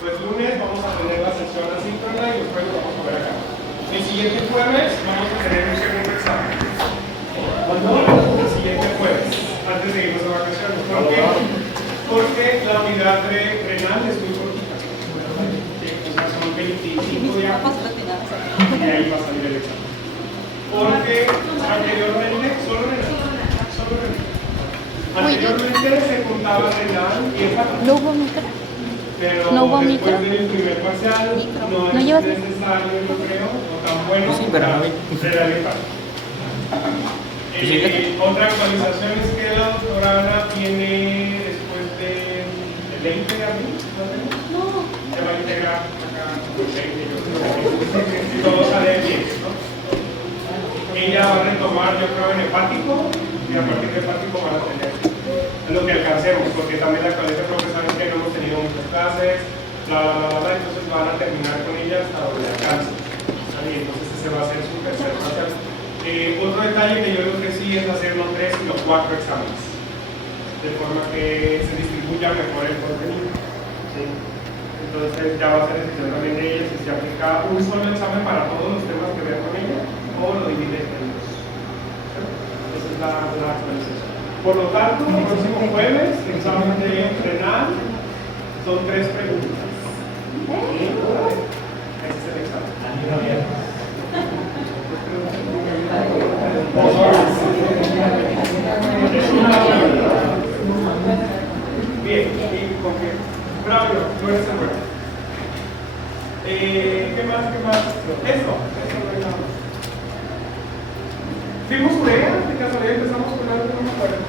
Pues lunes vamos a tener la sesión asíncrona y después lo vamos a ver acá. El siguiente jueves vamos a tener un segundo examen. ¿Cuándo? El siguiente jueves, antes de irnos de vacaciones. ¿Por qué? Porque la unidad renal es muy cortita. O sea, son 25 días y ahí va a salir el examen. Porque anteriormente, solo renal. Anteriormente se juntaba renal y hepático. ¿No hubo micro? Pero ¿No hubo después micro? del primer parcial no ¿No es llevas? necesario, yo creo, o tan bueno Sí, pero no vi. renal y hepático. Otra actualización es que la doctora Ana viene después del 20 de abril, ¿no? Se va a integrar acá con el 20, yo creo que si todo sale bien, ¿no? Ella va a retomar, yo creo, en hepático, y a partir de hepático van a tener lo que alcancemos, porque también la actualidad de profesores que no hemos tenido muchas clases, entonces van a terminar con ella hasta donde alcance. ¿Vale? Entonces ese va a ser su tercer parcial. Otro detalle que yo le ofrecí es hacer no 3 sino 4 exámenes, de forma que se distribuya mejor el contenido. ¿Sí? Entonces ya va a ser decisión también de ella si se aplica un solo examen para todos los temas que vean con ella o lo divide en dos. Esa es la actualización. Por lo tanto, el próximo jueves, examen de renal, son 3 preguntas. Ese es el examen. Bien, y con qué. Bravo, tú eres el bueno. ¿Qué más? Eso no hay nada más. ¿Fuimos urea? ¿De casualidad empezamos con algo? No me acuerdo.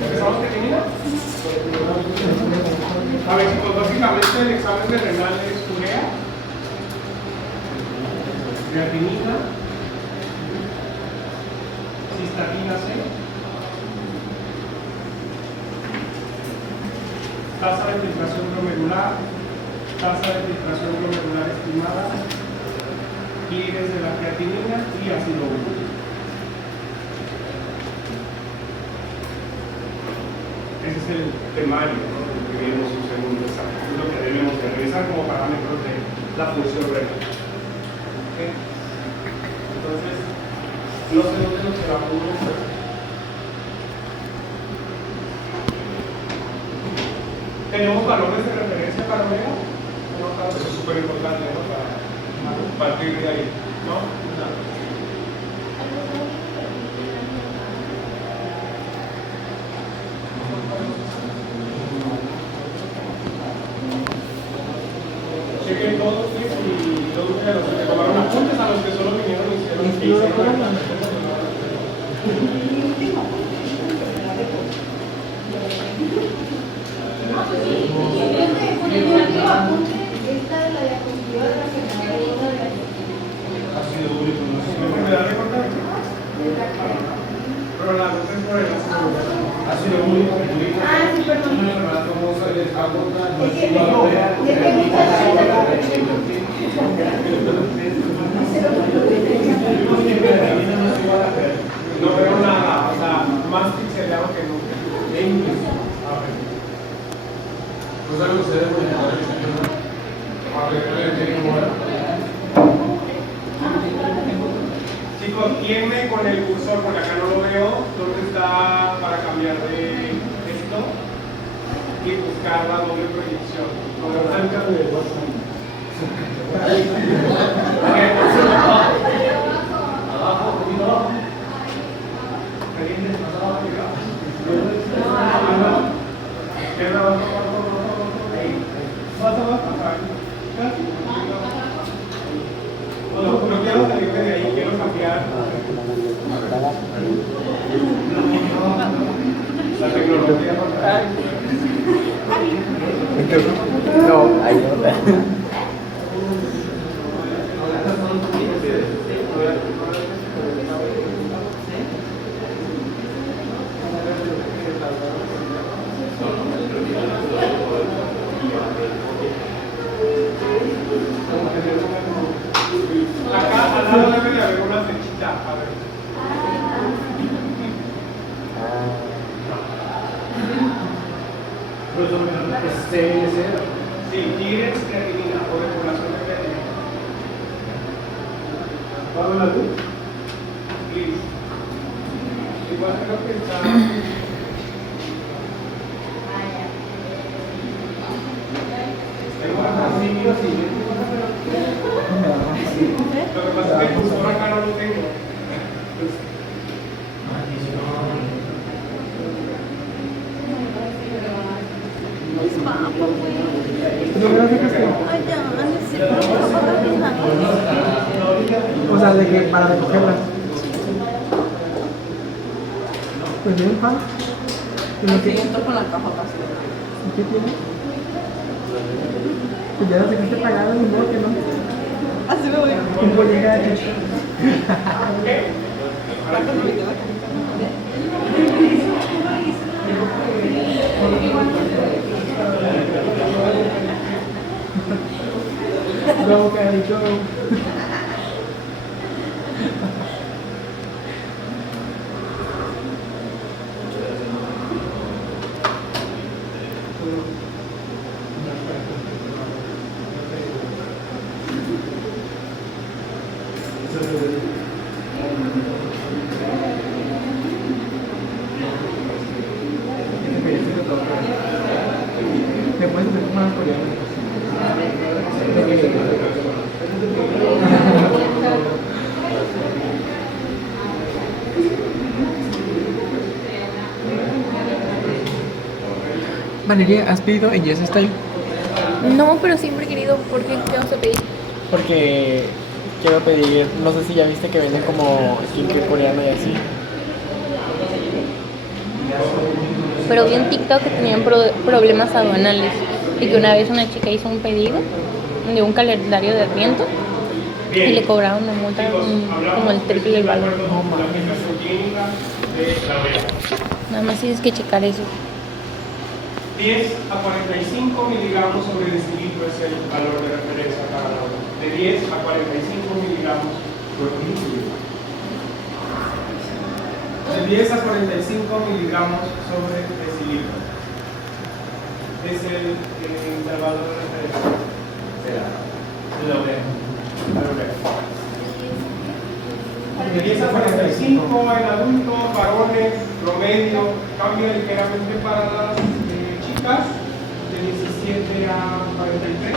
¿Empezamos creatinina? A ver, chicos, básicamente el examen de renal es urea, creatinina, cistatina C, tasa de filtración glomerular, tasa de filtración glomerular estimada, pliegues de la creatinina y ácido úrico. Ese es el temario, ¿no? Que viene su segundo examen. Es lo que debemos de revisar como parámetros de la función renal. ¿Okay? Entonces, no sé dónde nos quedamos. ¿Tenemos valores de referencia para urea? Eso es súper importante, ¿no? Para partir de ahí, ¿no? Chequen todos y todos a los que tomaron apuntes, a los que solo vinieron y hicieron. ¿Enfermedad recordada? Pero la otra es por el ácido úrico. Una enfermedad famosa de no veo nada, o sea, más pixelado que nunca. Pues algo se debe Chicos, guíenme con el cursor, porque acá no lo veo. ¿Dónde está para cambiar de esto? Y buscar la doble proyección. Cerca de WhatsApp. Abajo, poquito abajo. Caliente, más abajo, izquierda, abajo, ahí. Más abajo, casi. No quiero salir de ahí, quiero cambiar. La tecnología. No, ahí no. CNC. Sí, tigres creatinina o de población de creatinina. ¿Apago la luz? Listo. Igual creo que está. Lo que pasa es que el cursor acá no lo tengo. O sea, de que para recogerlas. Pues bien, Juan. Siento con la caja casi. ¿Qué tiene? Pues ya no sé qué te pagaron, ni modo que no. Así me voy. Un colega de Go, Kylie, go. ¿Me puedes hacer más coreano? Valeria, ¿has pedido en Yes Style? No, pero siempre he querido. ¿Por qué? ¿Qué vas a pedir? Porque quiero pedir, no sé si ya viste que venden como skincare coreano y así. Pero vi un TikTok que tenían problemas aduanales y que una vez una chica hizo un pedido de un calendario de Adviento y le cobraron una multa como el triple del valor. No, la aplicación clínica de la OEA. Nada más tienes que checar eso. 10 a 45 miligramos sobre decilitro es el valor de referencia para la hora. De 10 a 45 miligramos por litro. De 10 a 45 miligramos sobre decilitro. Es el intervalo de referencia. De la urea. De 10 a 45 en adultos, varones, promedio, cambia ligeramente para las chicas, de 17 a 43.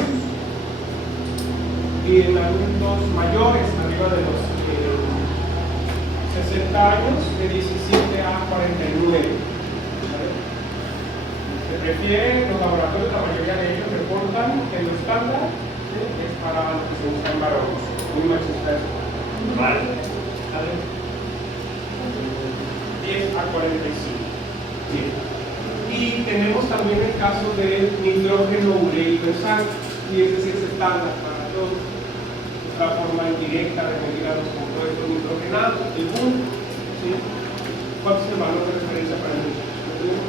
Y en adultos mayores, arriba de los 60 años, de 17 a 49. Se prefiere, los laboratorios, la mayoría de ellos reportan que lo estándar es para lo que se usa en varones. Muy machista eso. Vale. 10 a 45. Bien. Y tenemos también el caso del nitrógeno ureico en sangre, y ese sí es estándar para todos. Es la forma indirecta de medir a los compuestos nitrogenados, el BUN. ¿Sí? ¿Cuál es el valor de referencia para el niño?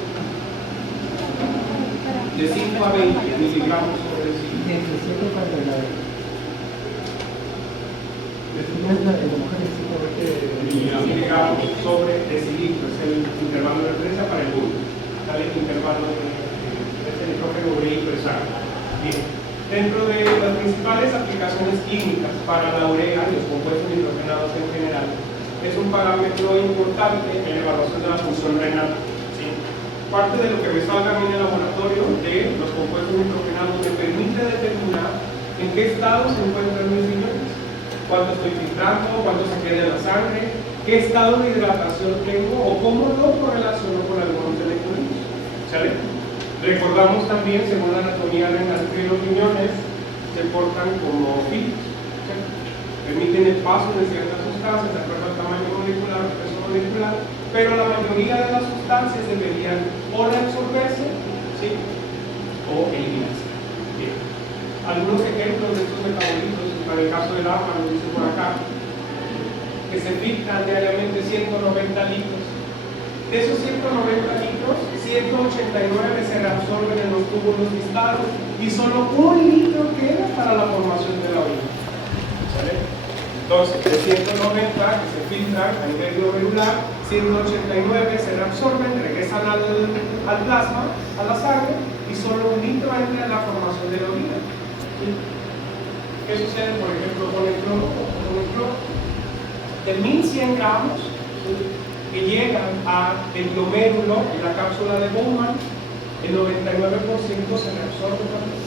De 5 a 20 miligramos sobre decilitro. 17 para la Miligramos sobre decilitro es el intervalo de referencia para el BUN. Sale el intervalo de nitrógeno ureico en sangre. Bien. Dentro de las principales aplicaciones químicas para la urea y los compuestos nitrogenados en general, es un parámetro importante en la evaluación de la función renal. ¿Sí? Parte de lo que me salga a mí en el laboratorio de los compuestos nitrogenados me permite determinar en qué estado se encuentran mis riñones, cuánto estoy filtrando, cuánto se queda en la sangre, qué estado de hidratación tengo o cómo lo correlaciono con algunos electrolitos. ¿Sale? Recordamos también, según la anatomía renal, que los riñones se portan como filtros. ¿Sí? Permiten el paso de ciertas sustancias de acuerdo al tamaño molecular o peso molecular, pero la mayoría de las sustancias deberían o reabsorberse, ¿sí? O eliminarse. Bien. Algunos ejemplos de estos metabolitos, para el caso del agua, lo dice por acá, que se filtran diariamente 190 litros. De esos 190 litros, 189 se reabsorben en los túbulos distales y solo 1 litro queda para la formación de la orina. ¿Vale? Entonces, de 190 que se filtran a nivel glomerular, 189 se reabsorben, regresan al plasma, a la sangre, y solo 1 litro entra en la formación de la orina. ¿Sí? ¿Qué sucede, por ejemplo, con el cloro? De 1100 gramos, ¿sí?, que llegan a el glomérulo en la cápsula de Bowman, el 99% se reabsorbe también.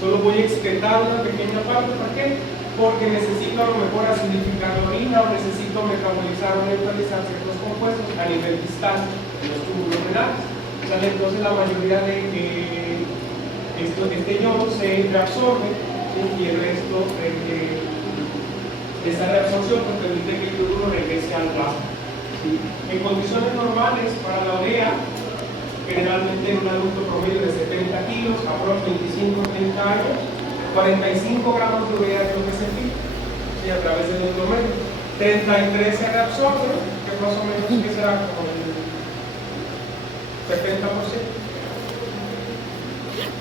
Solo voy a excretar una pequeña parte. ¿Para qué? Porque necesito a lo mejor acidificar la orina o necesito metabolizar o neutralizar ciertos compuestos a nivel distal en los túbulos renales. O sea, entonces la mayoría de este yodo se reabsorbe, ¿sí?, y el resto esa reabsorción pues, permite que el yoduro regrese al plasma. ¿Sí? En condiciones normales para la urea, generalmente en un adulto promedio de 70 kilos, aproximadamente 25-30 años, 45 gramos de urea es lo que se pide, ¿sí?, a través del endometrio. 33 se reabsorbe, que más o menos que será como el 70%,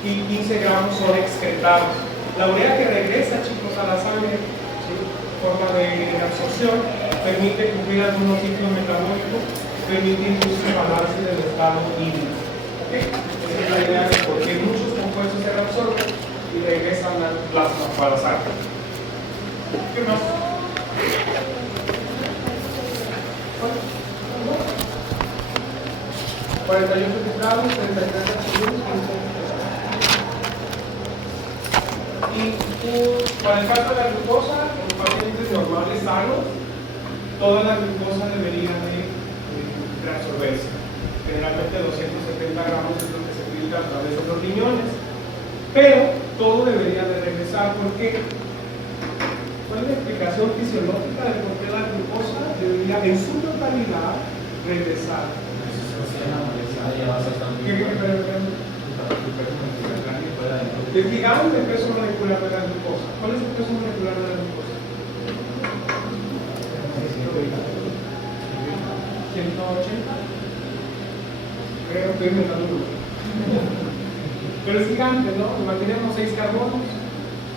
y 15 gramos son excretados. La urea que regresa, chicos, a la sangre, ¿sí?, forma de absorción, permite cumplir algunos ciclos metabólicos, permite incluso el balance del estado hídrico. ¿Okay? Esa es la idea de por qué muchos compuestos se reabsorben y regresan al plasma para la sangre. ¿Qué más? 48 grados, 33 absolutos, 15. Y para el caso de la glucosa, en pacientes normales sanos, toda la glucosa debería de reabsorberse. Generalmente 270 gramos es lo que se filtra a través de los riñones, pero todo debería de regresar. ¿Por qué? ¿Cuál es la explicación fisiológica de por qué la glucosa debería en su totalidad regresar? El gigante el peso molecular de la glucosa. ¿Cuál es el peso molecular de la glucosa? 180. Creo que me da duro. Pero es gigante, ¿no? Imaginemos 6 carbonos,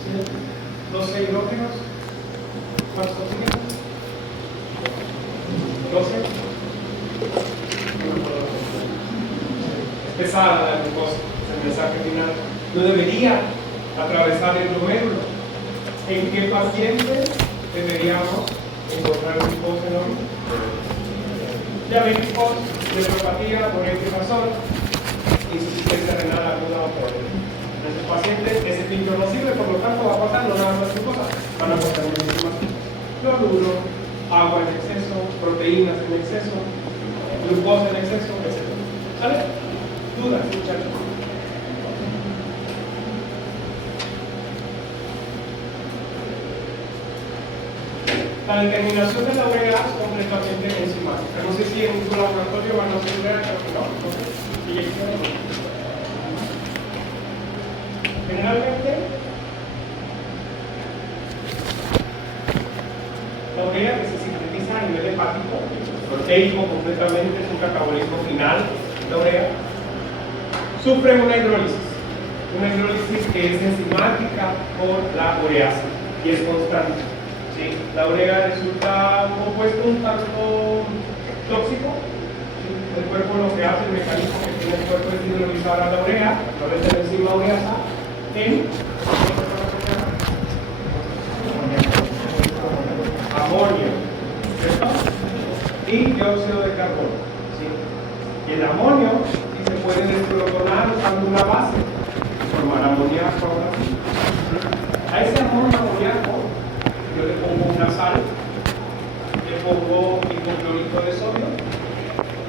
¿sí?, 12 hidrógenos. ¿Cuántos oxígenos? 12. Es pesada la glucosa, es el mensaje final. No debería atravesar el glomérulo. ¿En qué pacientes deberíamos encontrar glucógeno? Diabéticos, nefropatía por X razón, insuficiencia renal aguda o crónica. En estos pacientes ese filtro no sirve, por lo tanto va a pasar no nada más glucosa, van a pasar muchísimas cosas. Cloruro, agua en exceso, proteínas en exceso, glucosa en exceso, etc. ¿Sale? ¿Dudas, muchachos? La determinación de la urea es completamente enzimática. No sé si en tu laboratorio van a hacer urea, creo que no. Generalmente, la urea que se sintetiza a nivel hepático, proteico completamente, es un catabolismo final, la urea, sufre una hidrólisis que es enzimática por la ureasa y es constante. ¿Sí? La urea resulta un compuesto un tanto tóxico. ¿Sí? El cuerpo lo que hace, el mecanismo que tiene el cuerpo es hidrolizar a la urea a través de la enzima ureasa en amonio, ¿cierto?, y dióxido de carbono. ¿Sí? Y el amonio sí se puede descloronar usando una base y formar amoníaco. ¿Sí? A ese amoníaco yo le pongo una sal, le pongo hipoclorito de sodio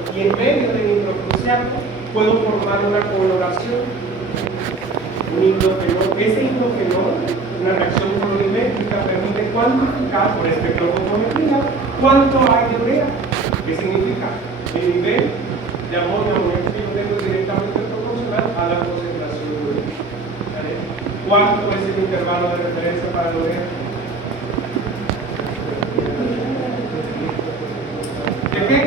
y en medio del nitrocruciato puedo formar una coloración, un hidrogenol. Ese hidrogenol, una reacción colorimétrica, permite cuantificar por espectrofotometría cuánto hay de urea. ¿Qué significa? El nivel de amonio que yo tengo es directamente proporcional a la concentración de urea. ¿Vale? ¿Cuánto es el intervalo de referencia para la urea? ¿De qué?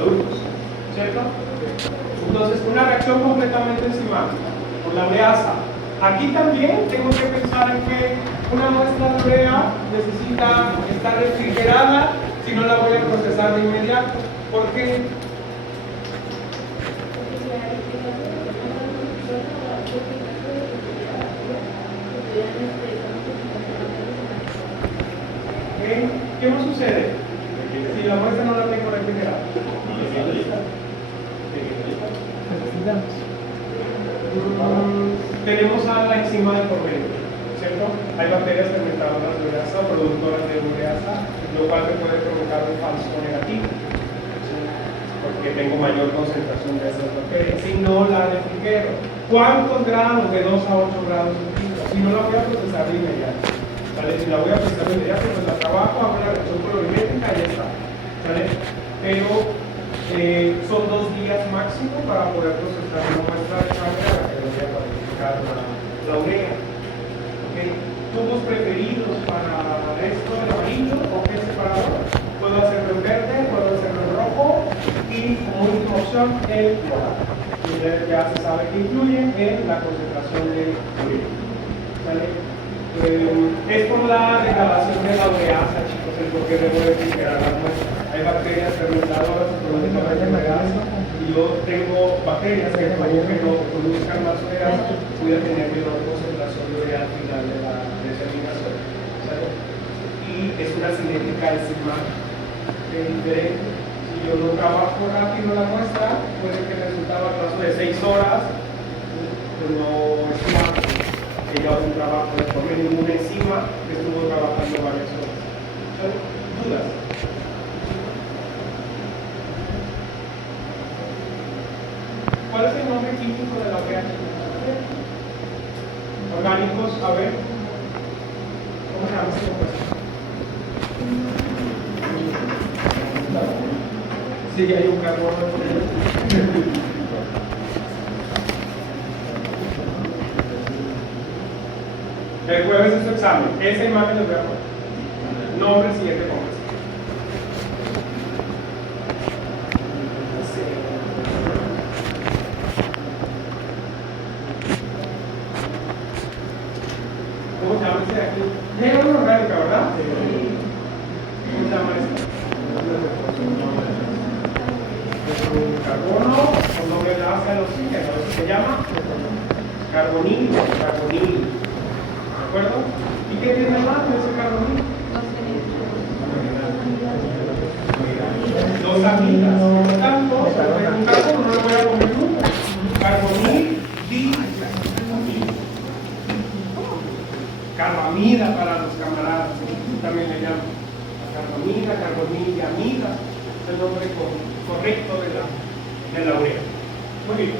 Adultos, ¿cierto? Entonces, una reacción completamente enzimática por la ureasa. Aquí también tengo que pensar en que una muestra de urea necesita estar refrigerada, si no la voy a procesar de inmediato. ¿Por qué? ¿Qué más sucede? Si la muestra no la tengo refrigerada. Tenemos a la enzima de por medio, ¿cierto? Hay bacterias fermentadoras de ureasa, productoras de ureasa, lo cual me puede provocar un falso negativo, ¿sí? Porque tengo mayor concentración de esas bacterias. Si no la refrigero, ¿cuántos grados? De 2 a 8 grados centígrados. Si no la voy a procesar de inmediato, ¿vale? Si la voy a procesar de inmediato, pues la trabajo, hago la reacción colorimétrica y ya está, ¿vale? Pero son 2 días máximo para poder procesar una muestra de sangre a la que voy a verificar la urea. ¿Okay? ¿Tubos preferidos para esto, el amarillo o qué separador? Puedo hacerlo en verde, puedo hacerlo en rojo y como última opción el morado. Y ya se sabe que influye en la concentración de urea. ¿Vale? Es por la degradación de la ureasa, chicos, el por qué debo refrigerar las muestras. Hay bacterias fermentadoras que producen más ureasa y yo tengo bacterias que como que no produzcan más ureasa, voy a tener menor concentración de urea al final de la determinación. ¿Sale? Y es una cinética enzima diferente. Si yo no trabajo rápido la muestra, puede que el resultado al plazo de 6 horas pues no es más que ya un trabajo de forma ninguna enzima que estuvo trabajando varias horas. ¿Sale? ¿Dudas? ¿Cuál es el nombre químico de la urea? Orgánicos, a ver. ¿Cómo se llama ese compuesto? Sí, hay un carbono. El jueves es su examen. Esa imagen les voy a poner. Nombre, siguiente compuesto. ¿Cómo se llama ese de aquí? Es una orgánica, ¿verdad? ¿Cómo se llama esto? Es un carbono con doble enlace al oxígeno. Eso se llama carbonilo. ¿De acuerdo? ¿Y qué tiene más de ese carbonilo? Dos amigas. Por lo tanto, un carbono no lo voy a comer nunca. Carbonil, carbamida para los camaradas, también le llaman carbamida, carbonillamida, es el nombre correcto de la urea. Muy bien.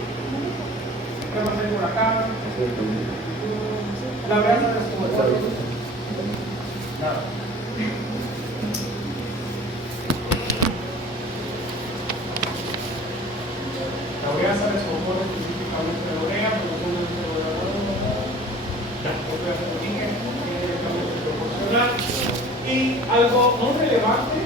¿Qué más hay por acá? La urea se descompone. Nada. La urea se descompone específicamente de la urea, produciendo el y algo muy relevante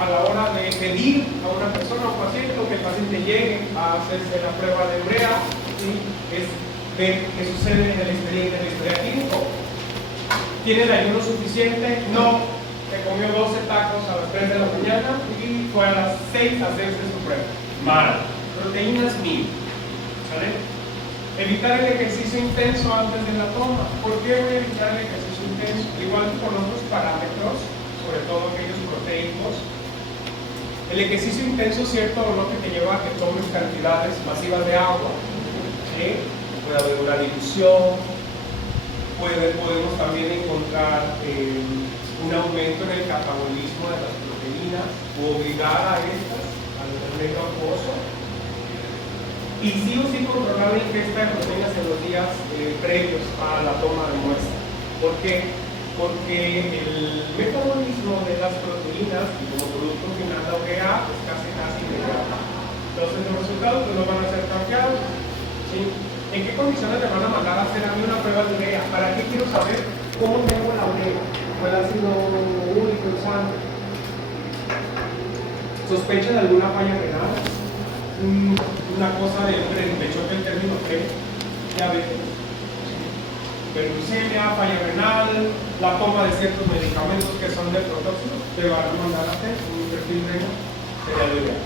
a la hora de pedir a una persona o paciente o que el paciente llegue a hacerse la prueba de urea, ¿sí? Es ver qué sucede en el historial clínico. ¿Tiene el ayuno suficiente? No. Se comió 12 tacos a las 3 de la mañana y fue a las 6 a hacerse su prueba. Mal. Proteínas 1000. ¿Sale? Evitar el ejercicio intenso antes de la toma. ¿Por qué voy a evitar el ejercicio intenso? Igual que con otros parámetros, sobre todo aquellos proteicos. El ejercicio intenso, cierto o no, que te lleva a que tomes cantidades masivas de agua. ¿Sí? Puede haber una dilución, podemos también encontrar un aumento en el catabolismo de las proteínas o obligar a estas al medio acuoso. Y sí o sí controlar la ingesta de proteínas en los días previos a la toma de muestra. ¿Por qué? Porque el metabolismo de las proteínas y como producto final la urea es casi inmediato. Entonces los resultados pues, no van a ser cambiados. ¿Sí? ¿En qué condiciones me van a mandar a hacer a mí una prueba de urea? ¿Para qué quiero saber cómo tengo la urea? ¿O el ácido úrico en sangre? ¿Sospecha de alguna falla renal? Una cosa de choque el término diabetes, hiperglucemia, falla renal, la toma de ciertos medicamentos que son nephrotóxicos, te van a mandar a hacer un perfil renal de la urea.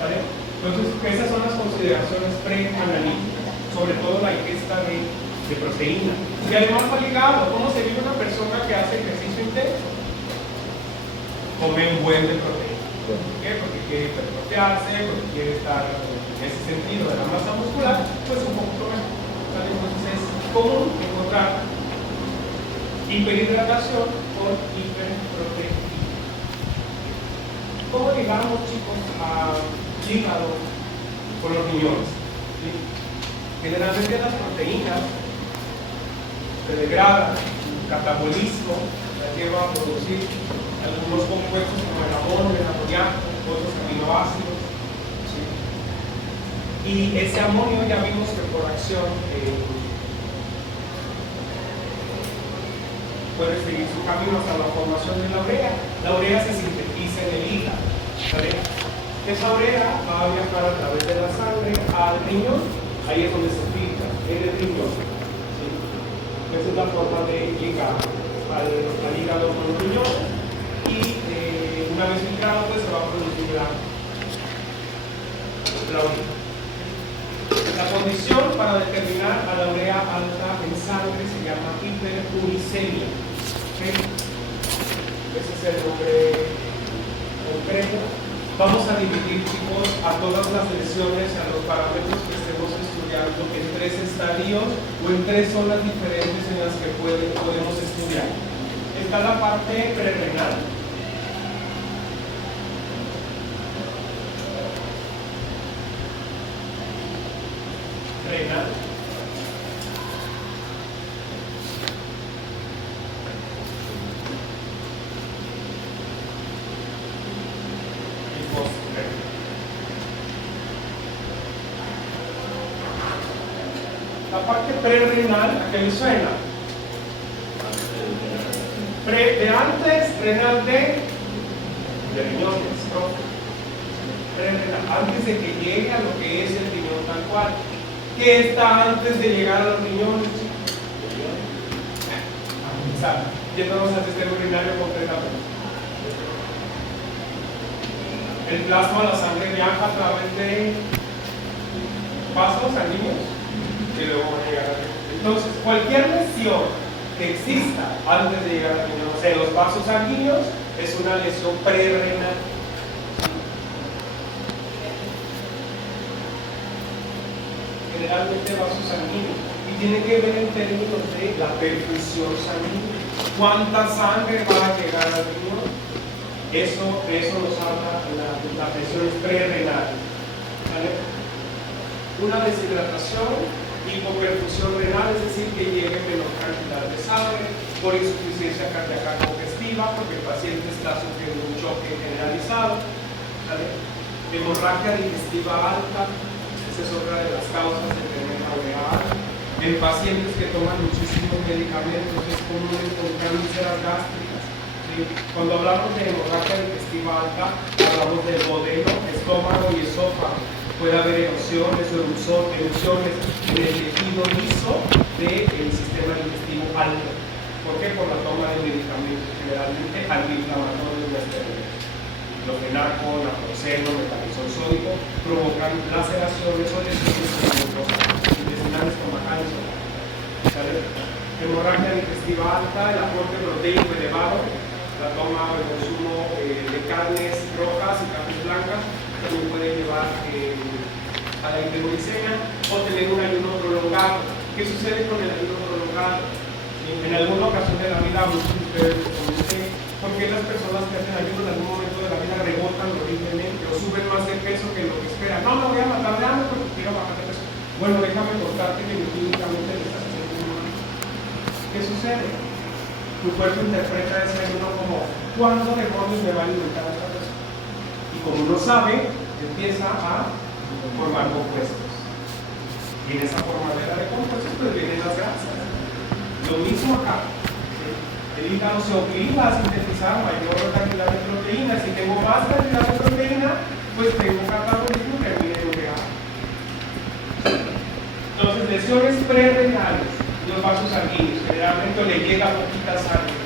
¿Sale? Entonces, esas son las consideraciones preanalíticas, sobre todo la ingesta de de proteína. Y además va ligado, ¿cómo se vive una persona que hace ejercicio intenso? Come un buen de proteína. ¿Por qué? Porque quiere hipertrofiarse, porque quiere estar en ese sentido de la masa muscular, pues un poco mejor. ¿Vale? Entonces es común encontrar hiperhidratación con hiperproteína. ¿Cómo llegamos, chicos, al hígado con los riñones? ¿Sí? Generalmente las proteínas se degradan, el catabolismo las lleva a producir algunos compuestos como el amonio, el amoníaco, otros aminoácidos. ¿Sí? Y ese amonio ya vimos que por acción puede seguir su camino hasta la formación de la urea. La urea se sintetiza en el hígado. ¿Vale? Esa urea va a viajar a través de la sangre al riñón, ahí es donde se filtra, en el riñón. ¿Sí? Esa es la forma de llegar al hígado con los riñones y una vez filtrado pues se va a producir la urea. La condición para determinar a la urea alta en sangre se llama hiperuricemia. ¿Okay? Ese es el nombre concreto. Vamos a dividir, chicos, a todas las lesiones, a los parámetros que estemos estudiando en 3 estadios o en 3 zonas diferentes en las que podemos estudiar. Está la parte prerrenal. Renal. La parte prerrenal, ¿a qué le suena? De antes, renal de riñones, ¿no? Prerrenal, antes de que llegue a lo que es el riñón tal cual. ¿Qué está antes de llegar a los riñones? Yéndonos al sistema urinario completamente. El plasma, la sangre viaja a través de vasos sanguíneos y luego va a llegar al riñón. Entonces, cualquier lesión que exista antes de llegar al riñón, o sea, los vasos sanguíneos, es una lesión prerrenal. Generalmente vasos sanguíneos y tiene que ver en términos de la perfusión sanguínea. ¿Cuánta sangre va a llegar al riñón? De eso nos habla la presión prerrenal. ¿Vale? Una deshidratación, hipoperfusión renal, es decir, que llegue menor cantidad de sangre por insuficiencia cardíaca congestiva, porque el paciente está sufriendo un choque generalizado. ¿Vale? Hemorragia digestiva alta, esa es otra de las causas de tener la urea alta. En pacientes que toman muchísimos medicamentos es común encontrar úlceras gástricas. ¿Sí? Cuando hablamos de hemorragia digestiva alta, hablamos del duodeno, estómago y esófago. Puede haber erupciones en el tejido liso del sistema digestivo alto. ¿Por qué? Por la toma de medicamentos, generalmente antiinflamatorios y esteroides. Diclofenaco, naproxeno, metamizol sódico provocan laceraciones o lesiones intestinales estomacales. Hemorragia digestiva alta, el aporte proteico elevado, la toma o el consumo de carnes rojas y carnes blancas también puede llevar a la hiperuricemia o tener un ayuno prolongado. ¿Qué sucede con el ayuno prolongado? En alguna ocasión de la vida, muchos de ustedes les comenté por qué las personas que hacen ayuno en algún momento de la vida rebotan horriblemente o suben más de peso que lo que esperan. No, me voy a matar de hambre porque quiero bajar de peso. Bueno, déjame contarte que químicamente le estás haciendo un mal. ¿Qué sucede? Tu cuerpo interpreta ese ayuno como ¿cuándo demonios me va a alimentar esta persona? Y como no sabe, empieza a formar compuestos. Y en esa formadera de compuestos pues vienen las grasas. Lo mismo acá. El hígado se obliga a sintetizar mayor cantidad de proteína. Si tengo más cantidad de proteína, pues tengo catabolismo que termina en urea. Entonces, lesiones prerrenales, los vasos sanguíneos, generalmente le llega poquita sangre.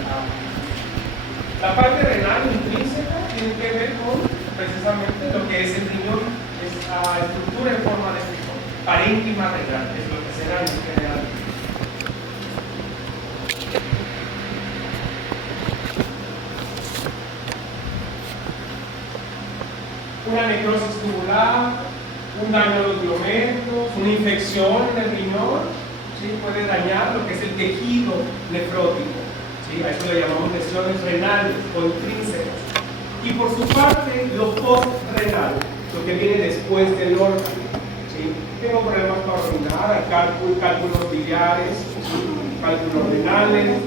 La parte renal intrínseca tiene que ver con precisamente lo que es el riñón, esa estructura en forma de frijol. Parénquima renal es lo que será en general. daño a los glomérulos, una infección en el riñón, ¿sí? Puede dañar lo que es el tejido nefrótico, ¿sí? A eso le llamamos lesiones renales o intrínsecas. Y por su parte, lo postrenal, lo que viene después del órgano, ¿sí? Tengo problemas para orinar, hay cálculos biliares, ¿sí? Cálculos renales,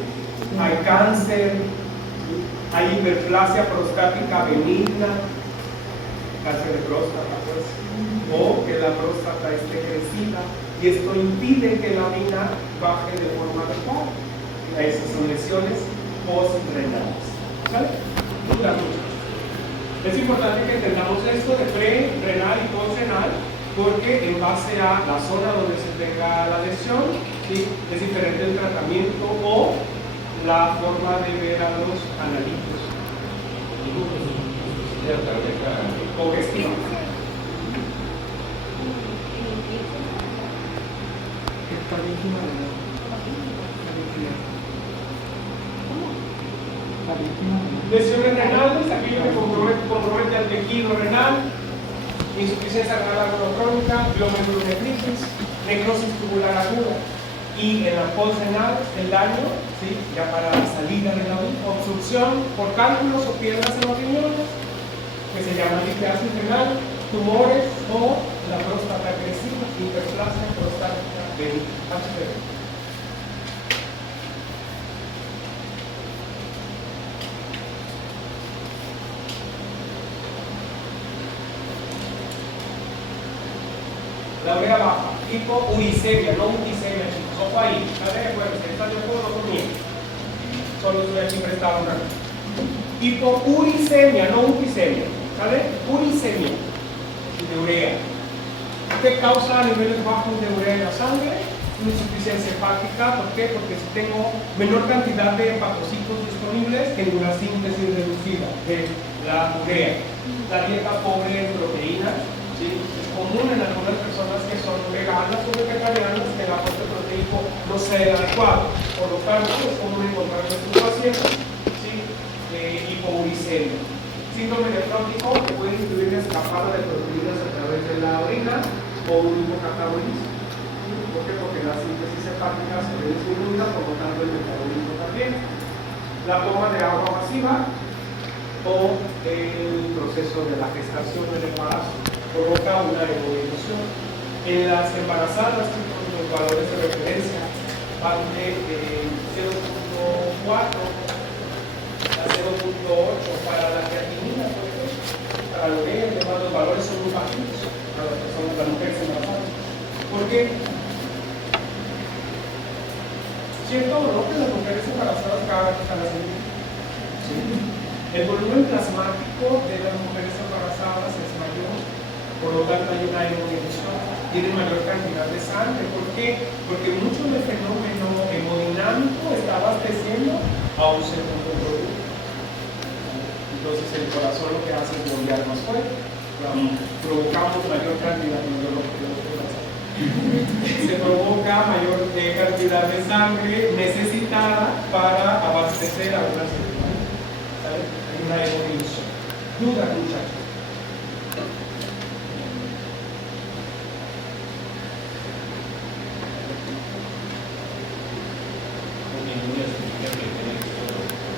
hay cáncer, ¿sí? Hay hiperplasia prostática benigna, cáncer de próstata, pues, o que la próstata esté crecida y esto impide que la orina baje de forma adecuada. Esas son lesiones postrenales. ¿Sale? Es importante que entendamos esto de pre-renal y postrenal porque en base a la zona donde se tenga la lesión, ¿sí? Es diferente el tratamiento o la forma de ver a los analitos. Congestiva. Lesiones renales, aquello que compromete al tejido renal, insuficiencia renal aguda crónica, glomerulonefritis, necrosis tubular aguda. Y en la postrenal, el daño, ¿sí? Ya para la salida de la orina, obstrucción por cálculos o piedras en los riñones, que se llama litiasis renal, tumores o la próstata crecida, hiperplasia prostática benigna, HPV. La urea baja, tipo uricemia, no uricemia, chicos. Ojo ahí, ¿vale? Bueno, si están de acuerdo conmigo. Solo estoy aquí prestado una cosa. Tipo uricemia, no uricemia, ¿vale? Uricemia de urea. ¿Qué causa niveles bajos de urea en la sangre? Insuficiencia hepática. ¿Por qué? Porque si tengo menor cantidad de hepatocitos disponibles, tengo una síntesis reducida de la urea. La dieta pobre en proteínas, ¿sí? Es común en algunas personas que son veganas o vegetarianas que el aporte proteico no sea adecuado. Por lo tanto, es común encontrar en estos pacientes, ¿sí? Hipouricemia. Síndrome nefrótico que puede incluir la escapada de proteínas a través de la orina o un hipocatabolismo. ¿Por qué? Porque la síntesis hepática se ve disminuida, por lo tanto el metabolismo también. La toma de agua masiva o el proceso de la gestación del embarazo provoca una hemodilución. En las embarazadas, los valores de referencia van de 0.4 a 0.8 para la creatinina, por ejemplo. Para la urea, los valores son muy bajitos para las personas, las mujeres embarazadas. ¿Por qué? ¿Cierto o no que las mujeres embarazadas cada vez están haciendo? Sí. El volumen plasmático de las mujeres embarazadas es mayor, por lo tanto hay una hemodilución, tienen mayor cantidad de sangre. ¿Por qué? Porque mucho del fenómeno hemodinámico está abasteciendo a un segundo producto. Entonces el corazón lo que hace es bombear más fuerte, provocamos mayor cantidad se provoca mayor cantidad de sangre necesitada para abastecer a una célula. Hay una evolución. Duda, muchachos.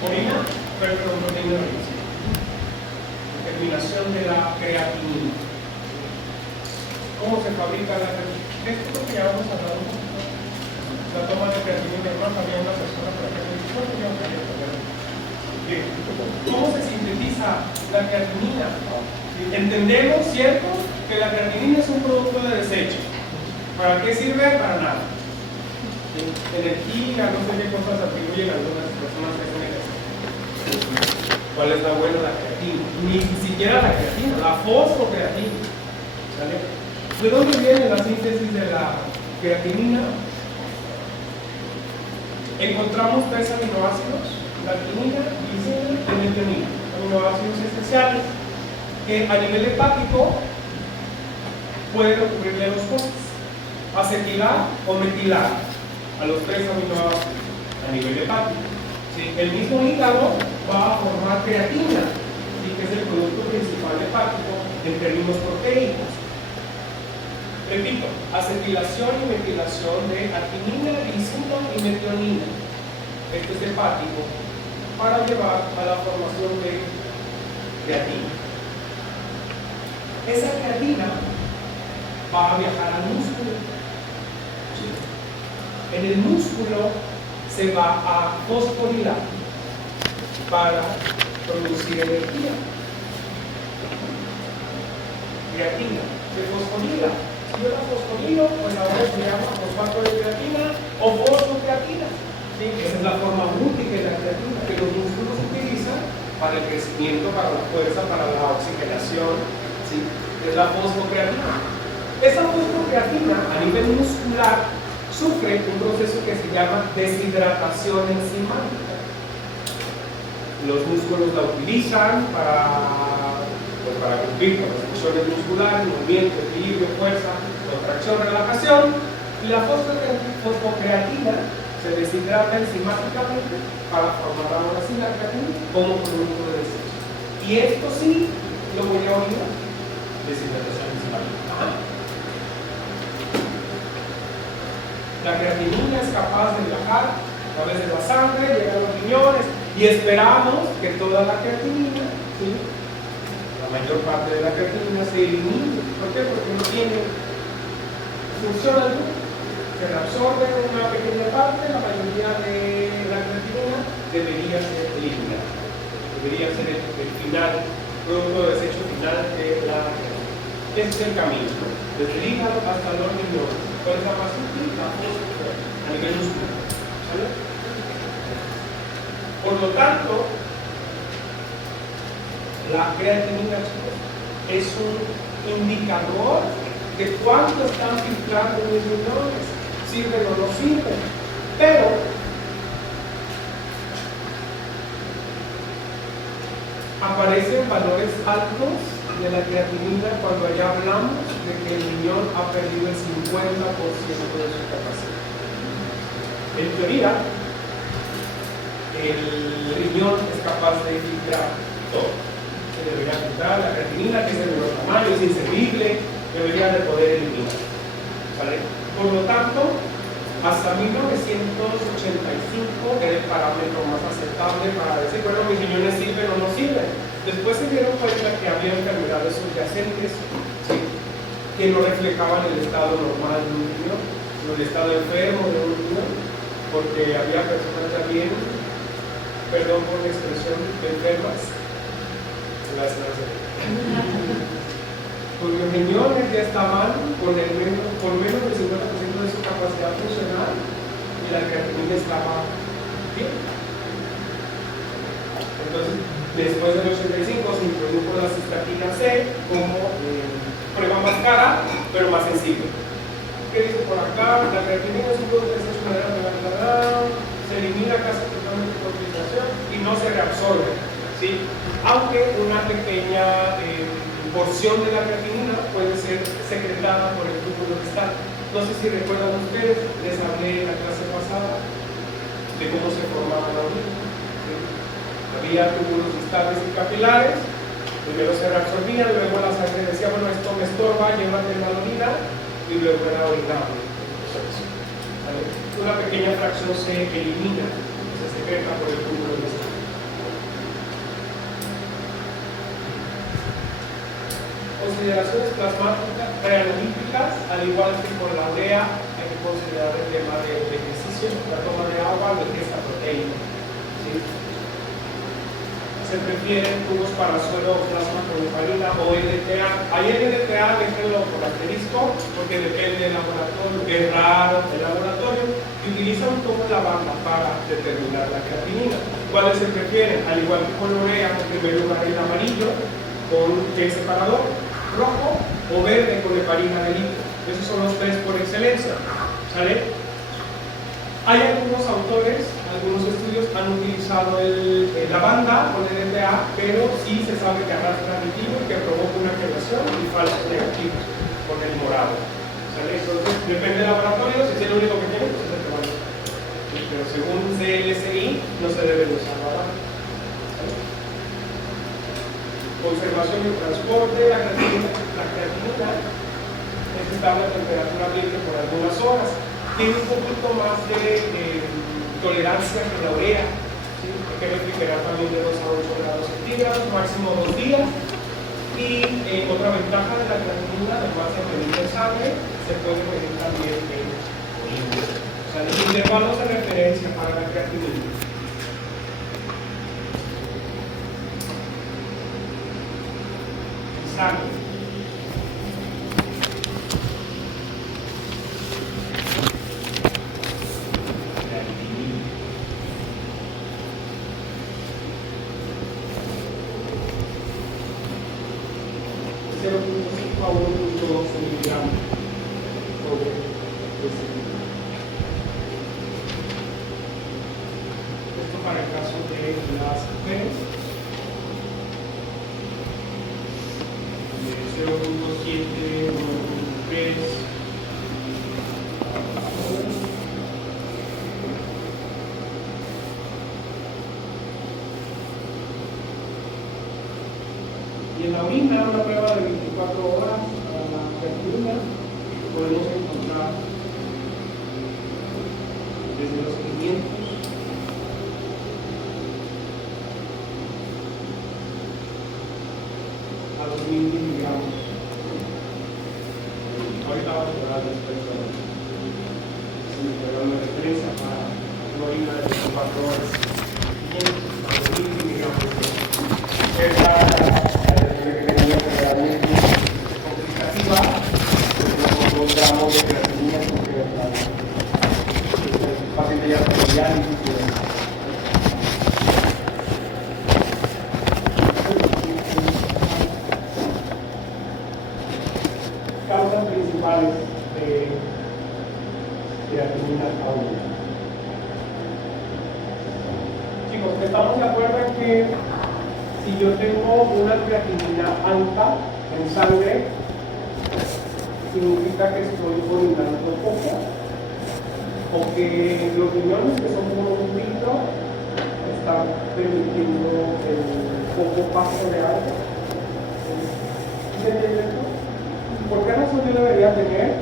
Orina, perdón, proteína orina. Determinación de la creatinina. ¿Cómo se fabrica la creatinina? Esto es lo que ya vamos a hablar un poquito. La toma de creatinina, hermano, había una persona para que me dijo, bien, ¿cómo se sintetiza la creatinina? Entendemos, ¿cierto?, que la creatinina es un producto de desecho. ¿Para qué sirve? Para nada. Energía, no sé qué cosas atribuyen algunas personas a ese ejercicio. ¿Cuál es la buena? La creatina. Ni siquiera la creatina, la fosfocreatina. ¿Sale? ¿De dónde viene la síntesis de la creatinina? Encontramos 3 aminoácidos, la arginina, glicina y metionina, aminoácidos esenciales que a nivel hepático pueden ocurrirle dos cosas: acetilar o metilar a los 3 aminoácidos a nivel hepático. ¿Sí? El mismo hígado va a formar creatina, ¿sí?, que es el producto principal hepático en términos proteicos. Repito, acetilación y metilación de arginina, glicina y metionina. Este es hepático para llevar a la formación de creatina. Esa creatina va a viajar al músculo. En el músculo se va a fosforilar para producir energía. Creatina se fosforila. Si yo la fosforilo, pues ahora se llama fosfato de creatina o fosfocreatina. ¿Sí? Esa es la forma útil de la creatina que los músculos utilizan para el crecimiento, para la fuerza, para la oxigenación. ¿Sí? Es la fosfocreatina. Esa fosfocreatina a nivel muscular sufre un proceso que se llama deshidratación enzimática. Los músculos la utilizan para cumplir con las funciones musculares, movimiento, equilibrio, fuerza, contracción, relajación, y la fosfocreatina se deshidrata enzimáticamente para formar ahora sí la creatina como producto de desecho. Y esto sí lo voy a oír. Deshidratación enzimática. La creatinina es capaz de viajar a través de la sangre, llegar a los riñones y esperamos que toda la creatinina, ¿sí?, la mayor parte de la creatinina se elimine. ¿Por qué? Porque no tiene función alguna. Se reabsorbe una pequeña parte, la mayoría de la creatinina debería ser eliminada. Debería ser el final, producto de desecho final de la creatinina. Ese es el camino, desde el hígado hasta los riñones. ¿Cuál es la más útil? La fosfocreatina, a nivel muscular. ¿Sale? Por lo tanto, la creatinina, chicos, es un indicador de cuánto están filtrando mis riñones, sirven o no sirven. Pero aparecen valores altos de la creatinina cuando ya hablamos de que el riñón ha perdido el 50% de su capacidad. En teoría, el riñón es capaz de filtrar todo. Se debería filtrar la creatinina, que es de menor tamaño, es inservible, debería de poder eliminar. ¿Vale? Por lo tanto, hasta 1985 era el parámetro más aceptable para decir, bueno, mis riñones sirven o no sirven. Después se dieron cuenta que había enfermedades subyacentes, ¿sí?, que no reflejaban el estado normal de un riñón, sino el estado enfermo de un riñón, porque había personas también, perdón por la expresión, enfermas en las cuyos riñones ya estaban con menos del 50% de su capacidad funcional y la creatinina estaba bien. Entonces, después del 85 se introdujo la cistatina C como prueba más cara, pero más sensible. ¿Qué dice por acá? La creatinina es un producto de desecho se elimina casi totalmente por utilización y no se reabsorbe, ¿sí? Aunque una pequeña porción de la creatinina puede ser secretada por el túbulo distal. No sé si recuerdan ustedes, les hablé en la clase pasada de cómo se formaba la orina. ¿Sí? Había túbulos distales y capilares, primero se reabsorbían, luego la sangre decía, bueno, esto me estorba, llévate la orina, y luego era orinable. ¿Vale? Una pequeña fracción se elimina, se secreta por el túbulo distal. Consideraciones plasmáticas preanalíticas, al igual que con la urea, hay que considerar el tema del ejercicio, la toma de agua, la ingesta proteica. ¿Sí? Se prefieren tubos para suelo o plasma con heparina o LTA. Hay LTA, déjenlo por asterisco, porque depende del laboratorio, es raro el laboratorio, y utilizan un tubo en la banda para determinar la creatinina. ¿Cuáles se prefieren? Al igual que con urea, en primer lugar el amarillo, con gel separador, rojo o verde con heparina de litro. Esos son los tres por excelencia. ¿Sale? Hay algunos autores, algunos estudios han utilizado la banda con el LTA, pero sí se sabe que arrastra aditivo y que provoca una activación y falsos negativos con el morado. ¿Sale? Entonces, depende del laboratorio, si es el único que tiene, pues es el que va a usar. Pero según CLSI, no se debe usar la banda. Conservación y transporte, la creatinina es estar a temperatura ambiente por algunas horas. Tiene un poquito más de tolerancia que la urea, ¿sí? Hay que refrigerar también de 2 a 8 grados centígrados, máximo 2 días. Y otra ventaja de la creatinina, además de medir en sangre, se puede medir también en orina. O sea, los intervalos de referencia para la creatinina. Sangre. A 1.12 miligramos sobre decilitro. Esto para el caso de las mujeres, de 0.7, 1.3. Y en la orina, una prueba de 24 horas para la creatinina, podemos encontrar desde los 500 a los 1000 miligramos. Ahorita vamos a hablar después de una referencia para una orina de 24 horas. 500 a los 1000 miligramos. Gramos de creatinina porque el paciente ya tiene diálisis. Causas principales de creatinina alta. Chicos, estamos de acuerdo en que si yo tengo una creatinina alta en sangre, significa que estoy orinando poco, o que los riñones, que son como un filtro, están permitiendo el poco paso de agua. ¿Se entiende esto? ¿Por qué razón yo debería tener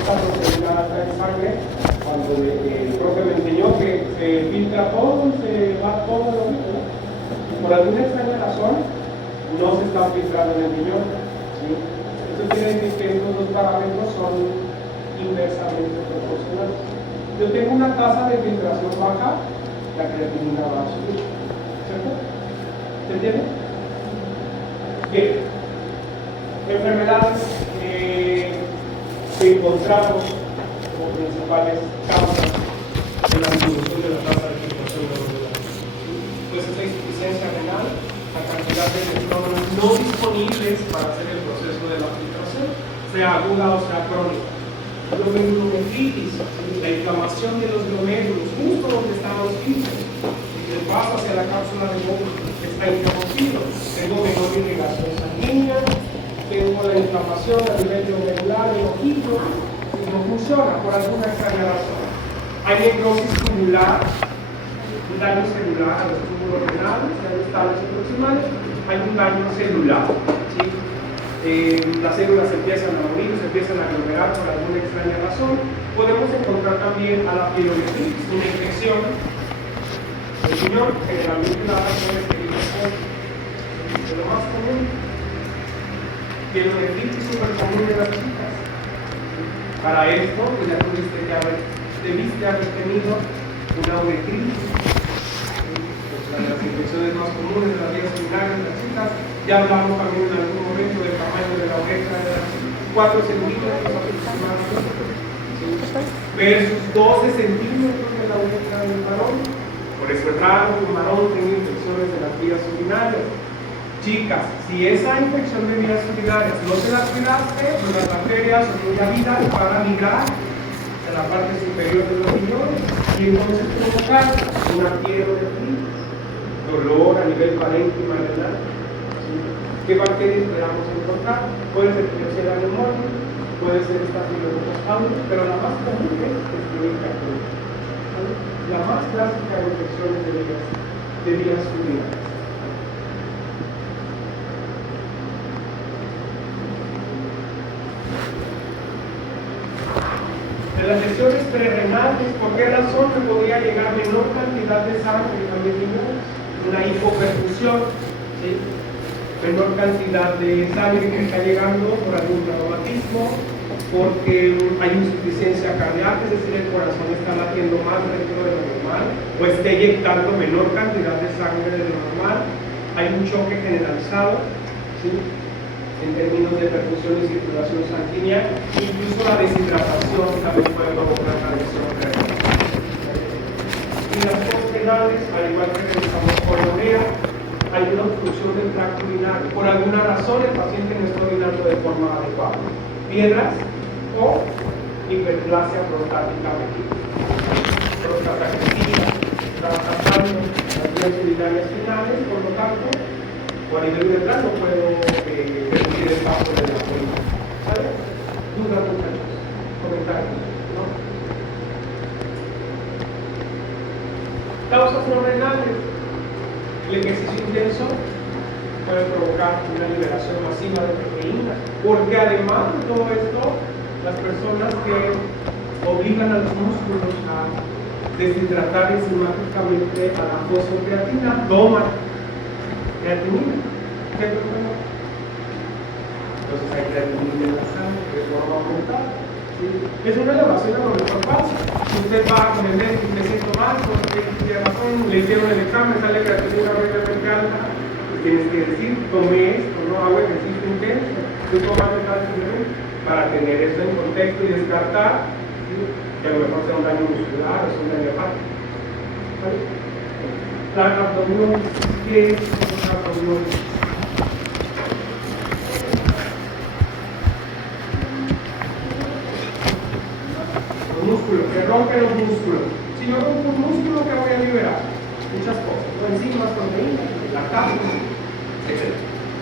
esta proteína alta en sangre cuando el profe me enseñó que se filtra todo y se va todo lo mismo? Por alguna extraña razón no se está filtrando en el riñón, ¿sí? Esto quiere decir que estos dos parámetros son inversamente proporcionales. Yo tengo una tasa de filtración baja, la creatinina va a subir, ¿cierto? ¿Se entiende? Bien. Enfermedades que encontramos como principales causas de la disminución de la tasa de filtración de los renales. Pues es la insuficiencia renal, la cantidad de electrones no disponibles para hacer el proceso de la filtración, sea aguda o sea crónica. Glomerulonefritis, la inflamación de los glomérulos, justo donde están los filtros, el paso hacia la cápsula de Bowman está interrumpido. Tengo menor irrigación sanguínea, tengo la inflamación a nivel glomerular, el ojito, y no funciona por alguna extraña razón. Hay necrosis tubular, un daño celular a los túbulos renales, hay estados proximales, hay un daño celular. ¿Sí? Las células empiezan a morir, se empiezan a aglomerar por alguna extraña razón. Podemos encontrar también a la pielonefritis, una infección del riñón, generalmente la razón es que es lo más común. Pielonefritis súper común en las chicas. Para esto, pues ya debiste haber tenido una uretritis. Una de las infecciones más comunes de las vías urinarias en las chicas. Ya hablamos también en algún momento del tamaño de la uretra de las 4 centímetros aproximadamente, versus 12 centímetros de la uretra del varón. Por eso es raro que un varón tenga infecciones de las vías urinarias. Chicas, si esa infección de vías urinarias no se las cuidaste, pues las bacterias son muy hábiles para migrar a la parte superior de los riñones y entonces provocar una pielonefritis, dolor a nivel parénquima renal. ¿Qué bacterias podemos encontrar? Puede ser Klebsiella pneumoniae, puede ser Staphylococcus aureus, pero la más común es Escherichia coli. La más clásica de infecciones de vías urinarias. qué razón me podría llegar menor cantidad de sangre a mis riñones? Una hipoperfusión, ¿sí? Menor cantidad de sangre que está llegando por algún traumatismo, porque hay insuficiencia cardíaca, es decir, el corazón está latiendo más lento de lo normal, o está eyectando menor cantidad de sangre de lo normal, hay un choque generalizado, ¿sí? En términos de perfusión y circulación sanguínea, incluso la deshidratación también puede provocar una lesión renal. Y las postrenales, al igual que realizamos con la urea, hay una obstrucción del tracto urinario. Por alguna razón el paciente no está orinando de forma adecuada. Piedras o hiperplasia prostática benigna. Próstata crecida, está pasando las vías urinarias finales, por lo tanto, o a nivel uretral no puedo reducir el paso de la orina. ¿Vale? ¿Dudas, muchachos? ¿Comentarios? ¿No? Causas no renales. El ejercicio intenso puede provocar una liberación masiva de proteínas, porque además de todo esto, las personas que obligan a los músculos a deshidratar enzimáticamente a la fosfocreatina toman creatinina. ¿Qué problema? Entonces hay creatinina en la sangre de forma aumentada. ¿Sí? Es una elevación a lo mejor pasa. Si usted va con el médico y me siento mal, porque tiene razón, le hicieron el examen, sale creatinina realmente alta, y tienes que decir, tomé esto, no hago ejercicio intenso, estoy tomando tal suplemento, para tener eso en contexto y descartar, ¿sí? Que a lo mejor sea un daño muscular o sea un daño hepático. ¿Vale? La abdominal, ¿qué es la abdominal? Músculos, que rompen los músculos. Si yo rompo un músculo, ¿qué voy a liberar? Muchas cosas, enzimas, proteínas, lactato, etc.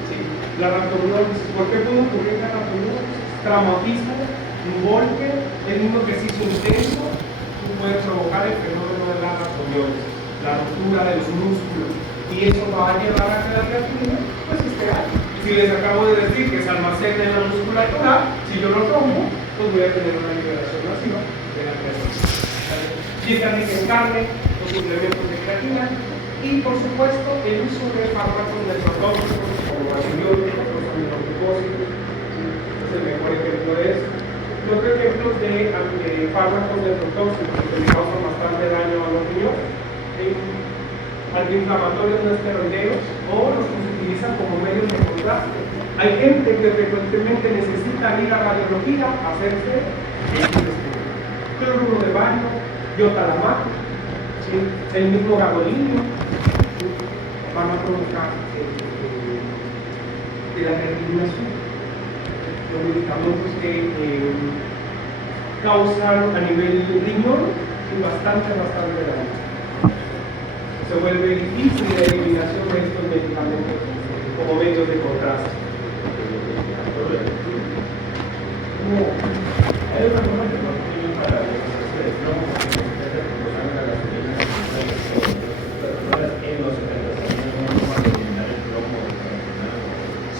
¿Sí? La rhabdomyolysis, ¿por qué pudo ocurrir la rhabdomyolysis? Traumatismo, un golpe, el mismo ejercicio intenso, puede provocar el fenómeno de la rhabdomyolysis, la ruptura de los músculos, y eso va a llevar a que la creatinina pues esté alta. Si les acabo de decir que se almacena en la musculatura, si yo lo rompo, pues voy a tener una liberación masiva de la creatina. Si está rica en carne, los suplementos de creatina, y por supuesto el uso de fármacos nefrotóxicos como antibióticos, los aminoglucósidos, es el mejor ejemplo de eso. Los ejemplos de fármacos nefrotóxicos que le causan bastante daño a los riñones, antiinflamatorios no esteroideos, o los que se utilizan como medios de contraste. Hay gente que frecuentemente necesita ir a radiología a hacerse cloruro de bario, iotalamato, ¿sí? El mismo gadolinio, ¿sí? Van a provocar que la creatinina sube. Los medicamentos que causan a nivel riñón bastante daño. Se vuelve difícil la eliminación de estos medicamentos como medios de contraste. Hay una forma que no tienen para los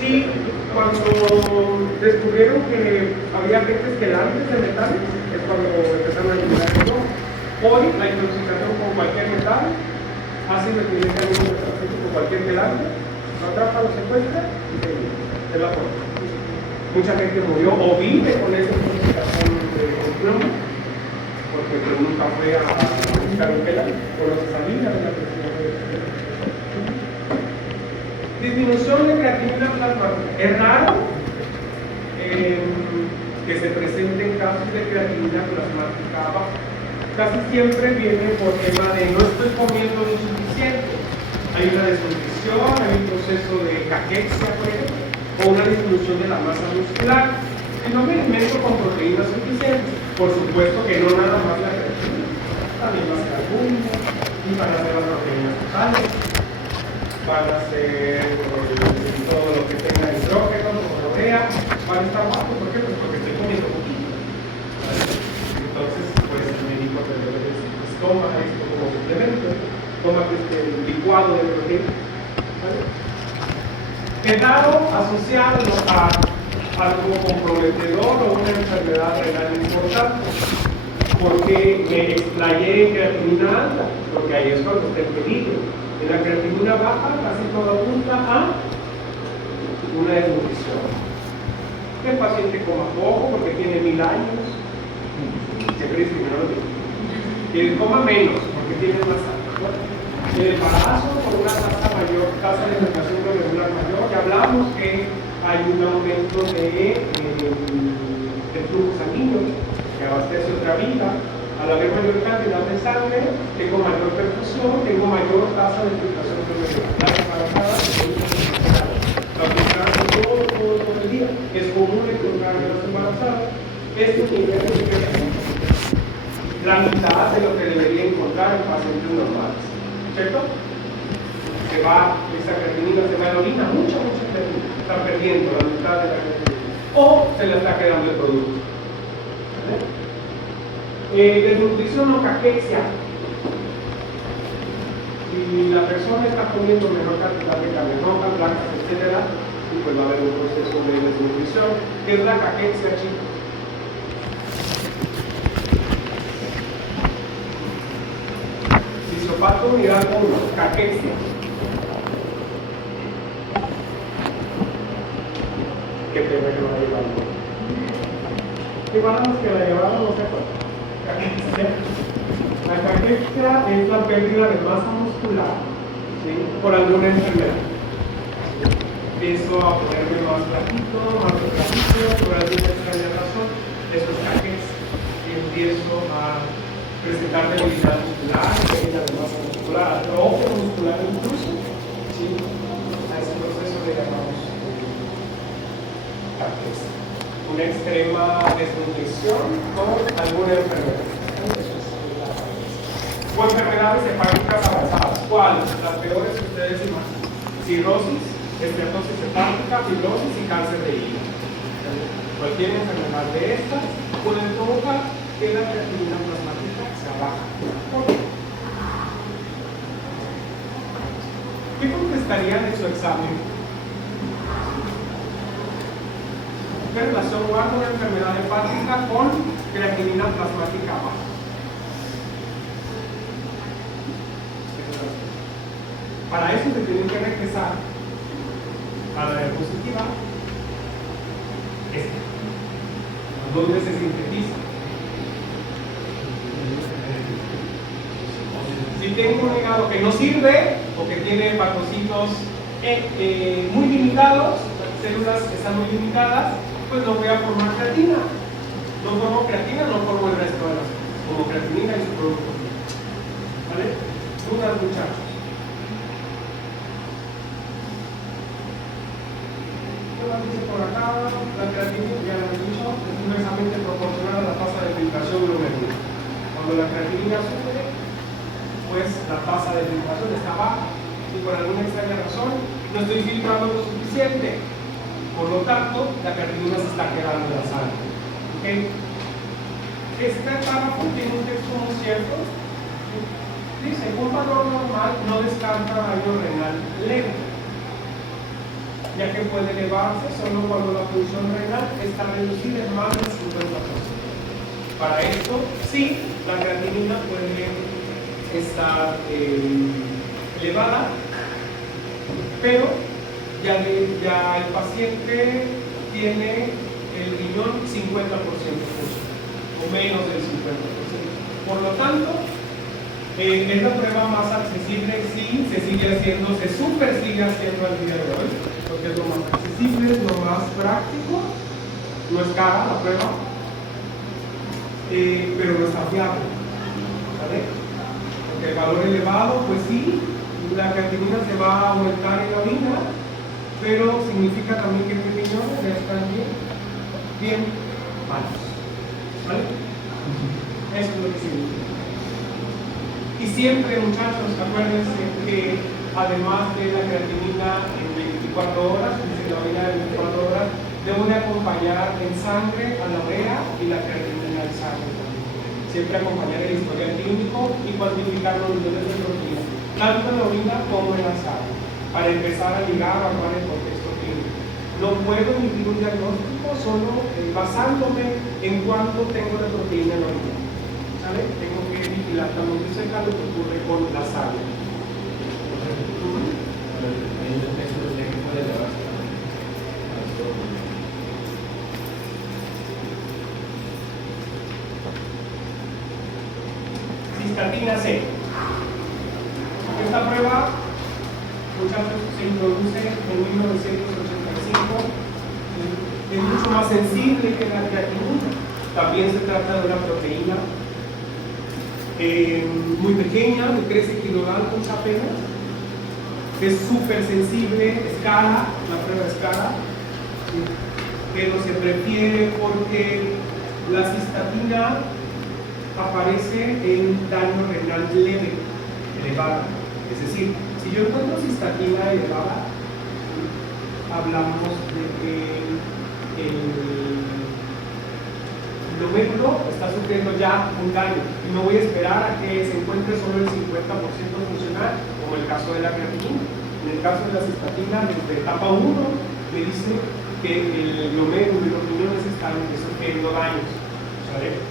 Sí, cuando descubrieron que había agentes quelantes de metales, es cuando empezaron a eliminar el plomo. Hoy la intoxicación con cualquier metal, ácido etilenglicol con cualquier quelante, lo atrapa, lo secuestra y se elimina. Es la forma. Mucha gente murió o vive con esa intoxicación de plomo, porque nunca fue a buscar un quelante, o no se sabía de la cuestión de disminución de creatinina plasmática. Es raro que se presenten casos de creatinina plasmática baja. Casi siempre viene por tema de no estoy comiendo lo suficiente. Hay una desnutrición, hay un proceso de caquexia, por ejemplo, o una disminución de la masa muscular. Si no me alimento con proteínas suficientes, por supuesto que no nada más la creatinina, también va a ser albúmina y van a ser las proteínas totales. Van a ser todo lo que tenga hidrógeno, como lo vea, van a estar bajos. ¿Por qué? Pues porque estoy comiendo poquito. ¿Vale? Entonces, pues el médico te debe decir, pues toma esto como suplemento, toma este licuado de proteínas. ¿Vale? Quedado asociado a algo comprometedor o una enfermedad renal importante. porque me explayé en creatinina alta, porque ahí es cuando está el peligro. En la creatinina baja casi todo apunta a una desnutrición. Que el paciente coma poco porque tiene 1000 años. Siempre dice que no lo digo. Que coma menos porque tiene más alto. El embarazo con una tasa de inflamación glomerular mayor. Ya hablamos que hay un aumento de flujo sanguíneo que abastece otra vida. Al haber mayor cantidad de sangre, tengo mayor perfusión, tengo mayor tasa de filtración glomerular. Las embarazadas la filtración todo el día. Es común encontrar en las embarazadas estos niveles de creatina. La mitad de lo que debería encontrar en pacientes normales. ¿Cierto? Esa creatinina se va a la orina, mucha creatinina. Está perdiendo la mitad de la creatinina. O se le está quedando el producto. Desnutrición o caquexia. Si la persona está comiendo menor cantidad de carne roja, blancas, etc., pues va a haber un proceso de desnutrición. ¿Qué es la caquexia, chicos? Fisiopato unidad 1, caquexia. Qué pena que no la llevamos. Igual a los que la llevaron, no sé cuál. La caquexia es la pérdida de masa muscular, ¿sí?, por alguna enfermedad. Empiezo a ponerme más flaquito, por alguna extraña razón, eso es caquexia. Y empiezo a presentar debilidad muscular, pérdida de masa muscular, atrofia muscular incluso, ¿sí?, a ese proceso le llamamos caquexia. Una extrema desnutrición con alguna enfermedad. O enfermedades hepáticas avanzadas. ¿Cuáles? Las peores que ustedes imaginan. Cirrosis, esteatosis hepática, fibrosis y cáncer de hígado. Cualquier enfermedad de estas puede provocar que la creatinina plasmática se baja. ¿Qué contestarían en su examen? ¿Qué relación guarda una enfermedad hepática con creatinina plasmática baja? Para eso se tienen que regresar a la diapositiva esta, donde se sintetiza. Si tengo un hígado que no sirve o que tiene hepatocitos muy limitados, células que están muy limitadas, pues no voy a formar creatina. No formo creatina, no formo el resto de las cosas, como creatinina y su producto. ¿Vale? Dudas, muchachos. ¿Qué más dice por acá? La creatinina, ya lo he dicho, es inversamente proporcional a la tasa de filtración glomerular. Cuando la creatinina sube, pues la tasa de filtración está baja. Y por alguna extraña razón, no estoy filtrando lo suficiente. Por lo tanto, la creatinina se está quedando en la sangre. ¿Okay? Este párrafo tiene un texto muy cierto. Dice, un valor normal no descarta daño renal leve, ya que puede elevarse solo cuando la función renal está reducida en más del 50%. Para esto, sí, la creatinina puede estar elevada, pero ya el paciente tiene el riñón 50% o menos del 50%. Por lo tanto, es la prueba más accesible, sí, se sigue haciendo, se super sigue haciendo al día de hoy, porque es lo más accesible, es lo más práctico, no es cara la prueba, pero no está fiable, ¿vale? Porque el valor elevado, pues sí, la creatinina se va a aumentar en la orina, pero significa también que mis riñones ya están bien malos. ¿Vale? Eso es lo que significa. Y siempre, muchachos, acuérdense que además de la creatinina en 24 horas, dice la orina de 24 horas, debo de acompañar en sangre a la urea y la creatinina en sangre también. Siempre acompañar el historial clínico y cuantificar los niveles de proteína, tanto en la orina como en la sangre, para empezar a ligar a cuál es el contexto clínico. No puedo emitir un diagnóstico solo basándome en cuánto tengo de proteína en la orina. ¿sale? Tengo que vigilar también de cerca lo que ocurre con la sangre. Cistatina C. Esta prueba muchas veces se introduce en 1985. Es mucho más sensible que la creatinina. También se trata de una proteína muy pequeña, de 13 kilodaltons apenas. Es súper sensible, es cara, la prueba es cara, ¿sí? Pero se prefiere porque la cistatina aparece en daño renal leve, elevada. Es decir, si yo encuentro cistatina elevada, hablamos de que el glomérulo está sufriendo ya un daño y no voy a esperar a que se encuentre solo el 50% funcional, como el caso de la creatinina. En el caso de la cistatina, desde etapa 1, me dice que el glomérulo y los riñones están sufriendo daños, ¿sale?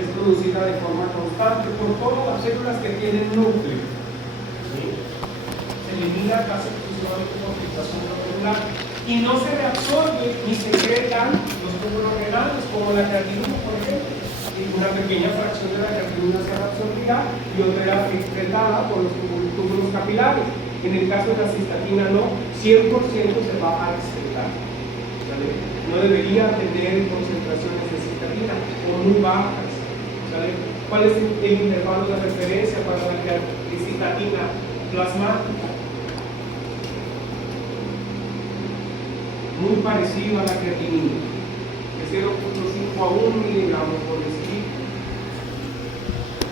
Es producida de forma constante por todas las células que tienen núcleo, ¿sí? Se elimina casi exclusivamente por filtración glomerular y no se reabsorbe ni se secretan los túbulos renales como la creatinina, por ejemplo. Y una pequeña fracción de la creatinina se reabsorbirá y otra era excretada por los túbulos capilares. En el caso de la cistatina no, 100% se va a excretar, ¿sale? No debería tener concentraciones de cistatina o muy bajas, ¿sale? ¿Cuál es el intervalo de referencia para la cistatina plasmática? Muy parecido a la creatinina, de 0.5 a 1 miligramos por decilitro.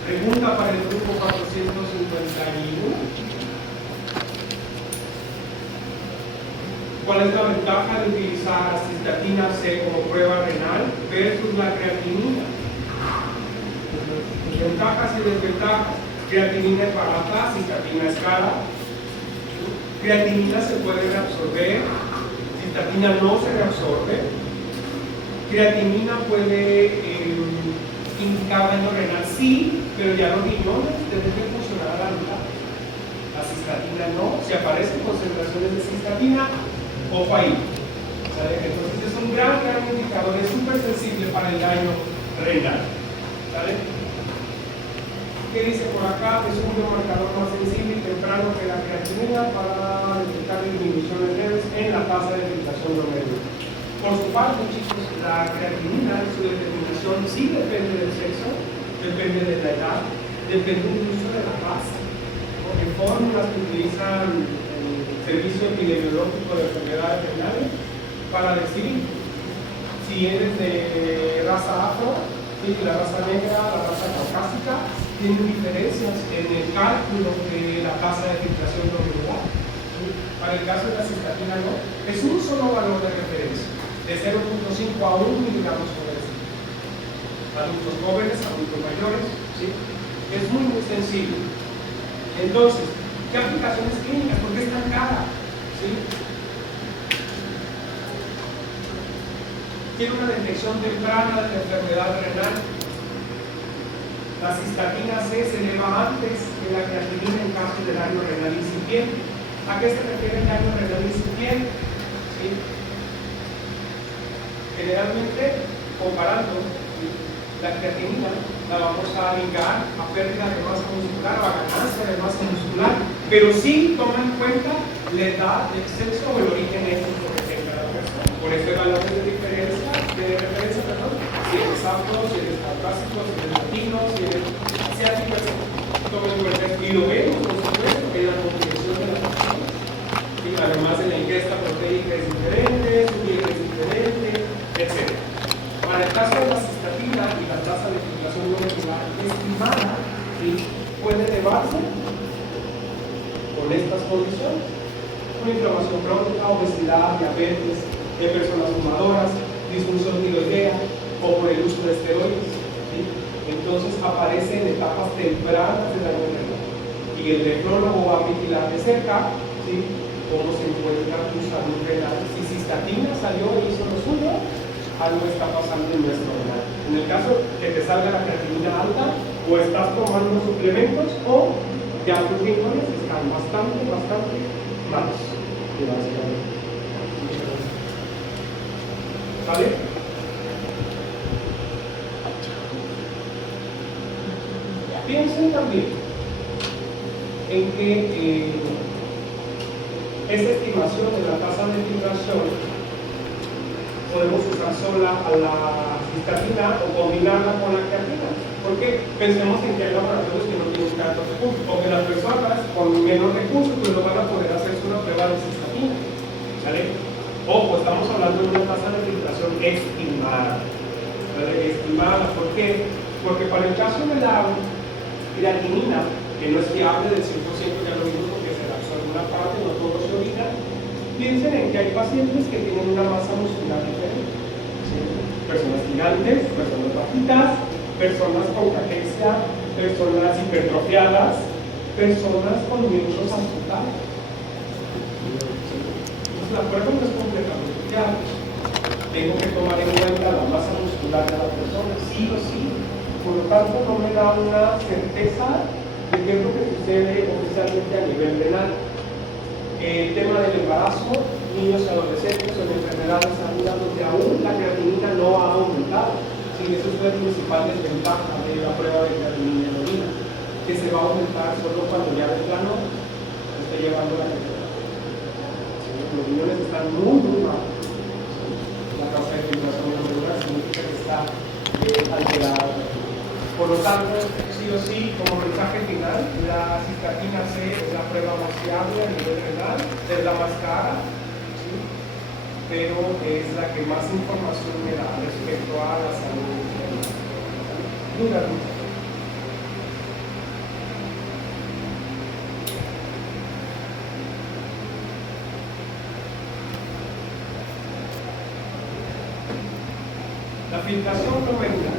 Pregunta para el grupo 451. ¿Cuál es la ventaja de utilizar la cistatina C como prueba renal versus la creatinina? Ventajas y desventajas. Creatinina es barata, cistatina es cara. Creatinina se puede reabsorber, cistatina no se reabsorbe. Creatinina puede indicar daño renal, sí, pero ya los riñones deben de funcionar a la mitad. La cistatina no. Si aparecen concentraciones de cistatina, ojo ahí, ¿sale? Entonces es un gran indicador, es súper sensible para el daño renal, ¿sale? ¿Qué dice por acá? Es un biomarcador más sensible y temprano que la creatinina para detectar disminuciones leves en la tasa de filtración glomerular. Por su parte, chicos, la creatinina, su determinación sí depende del sexo, depende de la edad, depende incluso de la raza. Porque fórmulas que utilizan Servicio Epidemiológico de Enfermedades Renales para decir si eres de raza afro, ¿sí? La raza negra, la raza caucásica, tienen diferencias en el cálculo de la tasa de filtración glomerular. ¿Sí? Para el caso de la cistatina no, es un solo valor de referencia, de 0.5 a 1 miligramos por decilitro. Adultos jóvenes, adultos mayores, ¿sí? Es muy sensible. Entonces, ¿qué aplicaciones clínicas? ¿Por qué es tan cara? ¿Sí? Tiene una detección temprana de la enfermedad renal. La cistatina C se eleva antes que la creatinina en caso de daño renal incipiente. ¿A qué se refiere el daño renal incipiente? ¿Sí? Generalmente, comparando, la creatinina la vamos a ligar a pérdida de masa muscular o a ganancia de masa muscular, pero sí toma en cuenta la edad, el sexo o el origen étnico que tenga la persona. Por eso hay valores de referencia, si eres afro, si eres caucásico, si eres latino, si eres asiático, etc. Toma en cuenta y lo vemos, por supuesto, en la composición de la persona. Y además de la ingesta proteica es diferente, su piel es diferente, etc. Para el caso de la cistatina y la tasa de filtración glomerular estimada, ¿sí? Puede elevarse con estas condiciones: una inflamación crónica, obesidad, diabetes, de personas fumadoras, disfunción tiroidea o por el uso de esteroides, ¿sí? Entonces aparece en etapas tempranas de daño renal y el nefrólogo va a vigilar de cerca, ¿sí? Cómo se encuentra tu salud renal. Si cistatina salió y hizo lo suyo, algo está pasando en nuestro renal. En el caso que te salga la creatinina alta, o estás tomando suplementos o ya tus riñones están bastante malos. ¿Vale? Piensen también en que esa estimación de la tasa de filtración podemos usar sola a la cistatina o combinarla con la creatina. Porque pensemos en que hay laboratorios que no tienen tantos recursos, o que las personas con menos recursos pues no van a poder hacerse una prueba de cistatina. ¿Vale? Ojo, estamos hablando de una tasa de filtración estimada. ¿Vale? Estimada, ¿por qué? Porque para el caso de la creatinina, que no es fiable del 100%, ya lo vimos porque se absorbe una parte, no todo se orina. Piensen en que hay pacientes que tienen una masa muscular diferente. ¿Sí? Personas gigantes, personas bajitas, personas con cachexia, personas hipertrofiadas, personas con miembros amputados. Entonces la prueba no es completamente fiable. Tengo que tomar en cuenta la masa muscular de la persona, sí o sí. Por lo tanto, no me da una certeza de qué es lo que sucede oficialmente a nivel renal. El tema del embarazo, niños y adolescentes con enfermedades agudas donde aún la creatinina no ha aumentado. Sí, esa es la principal desventaja de la prueba de creatinina en orina, que se va a aumentar solo cuando ya de plano esté llevando la creatinina. Sí, los riñones están muy mal. La causa de filtración glomerular significa que está alterada. Por lo tanto, sí o sí, como mensaje final, la cistatina C es la prueba más fiable a nivel renal, es la más cara, ¿sí? Pero es la que más información me da respecto a la salud. Duda, la filtración glomerular.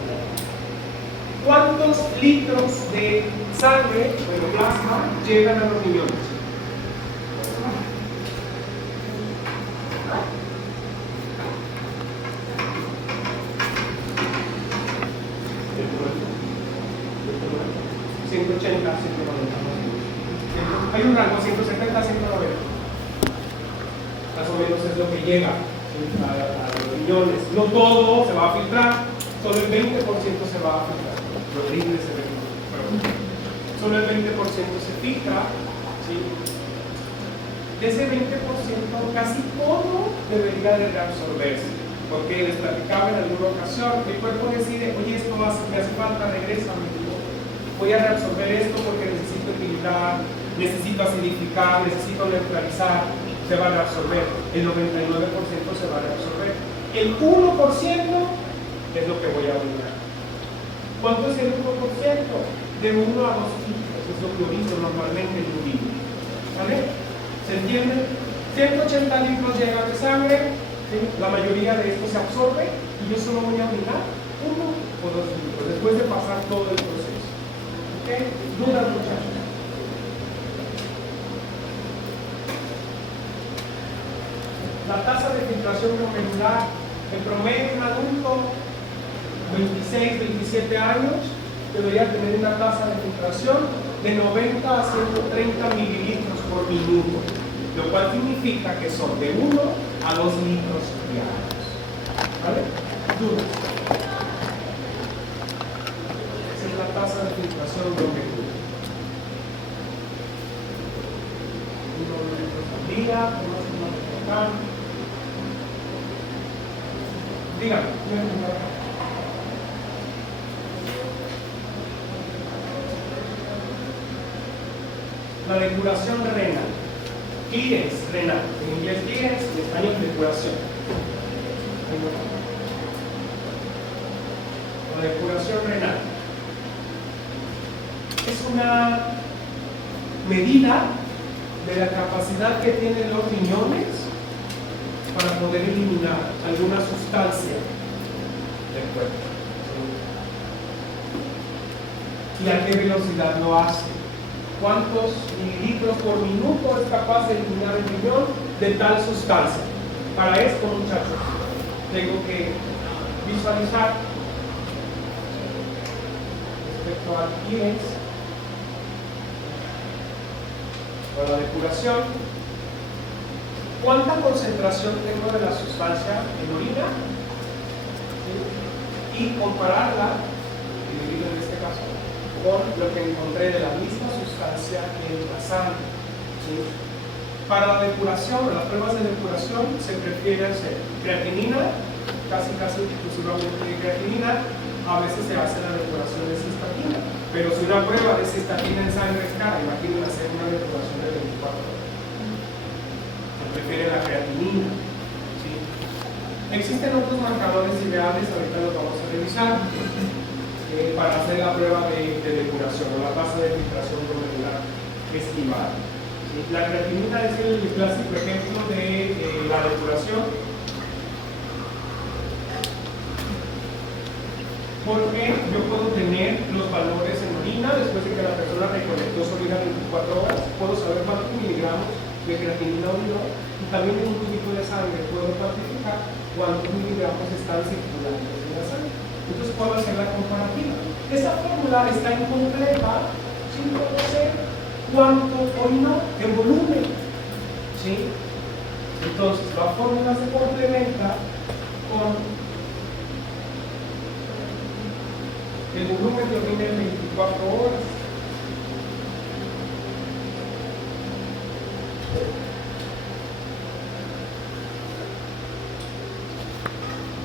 ¿Cuántos litros de sangre o de plasma llegan a los riñones? Hay un rango 170 a 190. Más o menos es lo que llega a los riñones. No todo se va a filtrar, solo el 20% se va a filtrar. Rodríguez se ve, solo el 20% se filtra, ¿sí? De ese 20% casi todo debería de reabsorberse, porque les platicaba en alguna ocasión, el cuerpo decide, oye, esto me hace falta, regrésame, voy a reabsorber esto porque necesito equilibrar, necesito acidificar, necesito neutralizar, se va a reabsorber, el 99% se va a reabsorber, el 1% es lo que voy a brindar. ¿Cuánto es el 1%? De 1 a 2 litros, es lo que orino normalmente en un día. ¿Vale? ¿Se entiende? 180 litros llegan de sangre, ¿sí? La mayoría de esto se absorbe y yo solo voy a orinar 1 o 2 litros después de pasar todo el proceso. ¿Ok? ¿Dudas, muchachos? La tasa de filtración glomerular en promedio en un adulto 26, 27 años debería tener una tasa de filtración de 90 a 130 mililitros por minuto, lo cual significa que son de 1 a 2 litros diarios. ¿Vale? Dudas. Esa es la tasa de filtración glomerular. 1 litro al día, más o menos. Dígame. La depuración renal, clearance renal, en inglés clearance, en español depuración. La depuración renal es una medida de la capacidad que tienen los riñones para poder eliminar alguna sustancia del cuerpo. ¿Y a qué velocidad lo hace? ¿Cuántos mililitros por minuto es capaz de eliminar el riñón de tal sustancia? Para esto, muchachos, tengo que visualizar respecto al IES, o la depuración, ¿cuánta concentración tengo de la sustancia en orina? ¿Sí? Y compararla, dividido en este caso, con lo que encontré de la misma sustancia en la sangre. ¿Sí? Para la depuración, o las pruebas de depuración, se prefiere hacer creatinina, casi exclusivamente creatinina. A veces se hace la depuración de cistatina, pero si una prueba de cistatina en sangre es cara, imaginen hacer una depuración de 24 horas. Se prefiere la creatinina. ¿Sí? Existen otros marcadores ideales, ahorita los vamos a revisar, para hacer la prueba de depuración, o la tasa de filtración glomerular estimada. ¿Sí? La creatinina es el clásico ejemplo de la depuración, porque yo puedo tener los valores en orina después de que la persona recolectó su orina 24 horas, puedo saber cuántos miligramos de creatinina orinó, y también en un tubito de sangre puedo cuantificar cuántos miligramos están circulando en la sangre. Entonces puedo hacer la comparativa. Esa fórmula está incompleta sin conocer cuánto orinó en volumen. ¿Sí? Entonces la fórmula se complementa con el volumen de orina en 24 horas.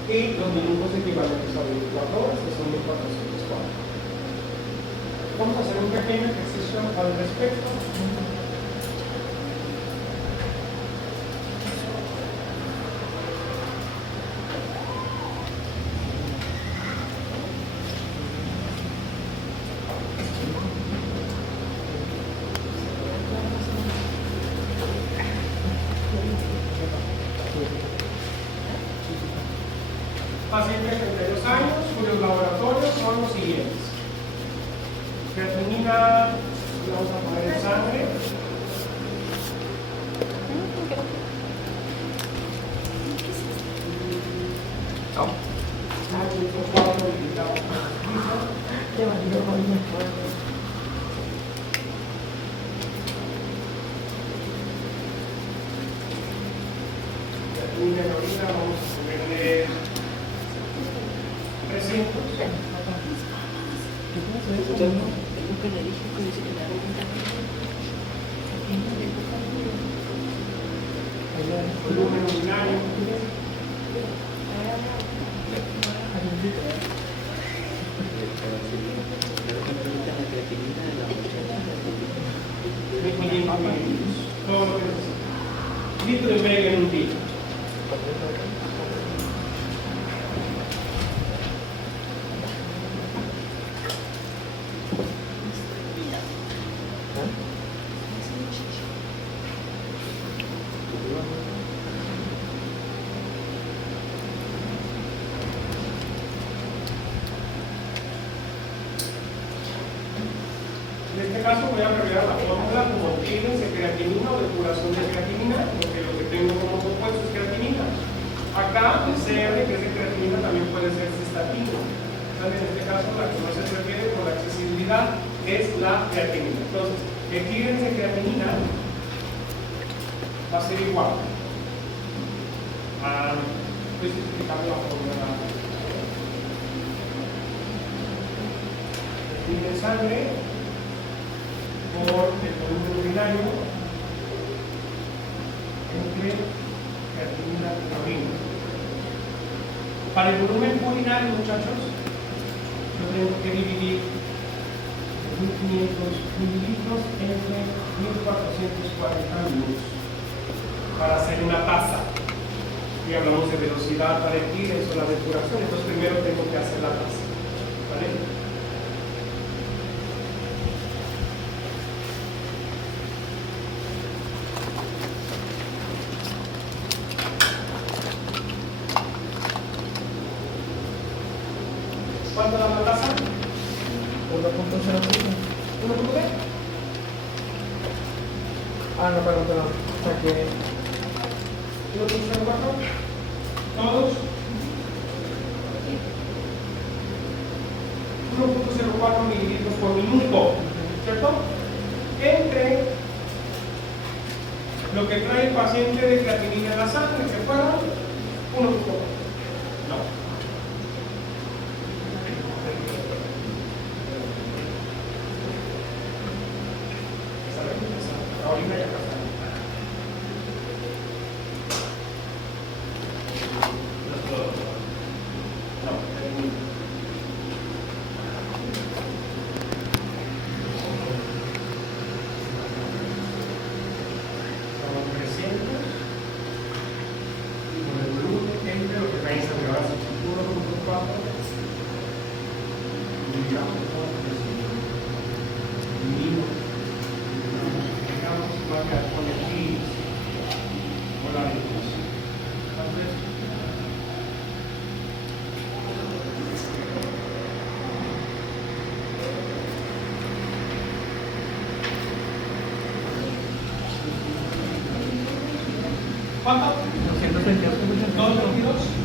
Y los minutos equivalentes a 24 horas, que son 1404. Vamos a hacer un pequeño ejercicio al respecto. Paciente de 32 años, cuyos laboratorios son los siguientes. Creatinina, vamos a poner en sangre. Creatinina en orina, vamos a ponerle 300. Volumen urinario. Todo lo que necesito. Litro y medio en un día. En este caso voy a abreviar la fórmula como tienes de creatinina o depuración de creatinina, porque lo que tengo como compuesto es creatinina. Acá el CR, que es de creatinina, también puede ser cistatina. Entonces, en este caso, la que no se refiere con la accesibilidad es la creatinina. Entonces, el tienes de creatinina va a ser igual a, estoy explicando la fórmula. Creatinina en sangre por el volumen urinario entre creatinina y orina. Para el volumen urinario, muchachos, yo tengo que dividir 1500 mililitros entre 1440 ml para hacer una tasa. Y hablamos de velocidad para el tires o la depuración, entonces primero tengo que hacer la tasa. ¿Vale? ¿Cuánto da la tasa? 1.05. ¿1.5? Ah, no, perdón. O sea que 1.04. ¿Todos? 1.04 1.4 mililitros por minuto, ¿cierto? Entre lo que trae el paciente de creatinina en la sangre, que fuera 1.4. No. Ahorita ya está. ¿Cuánto? 222.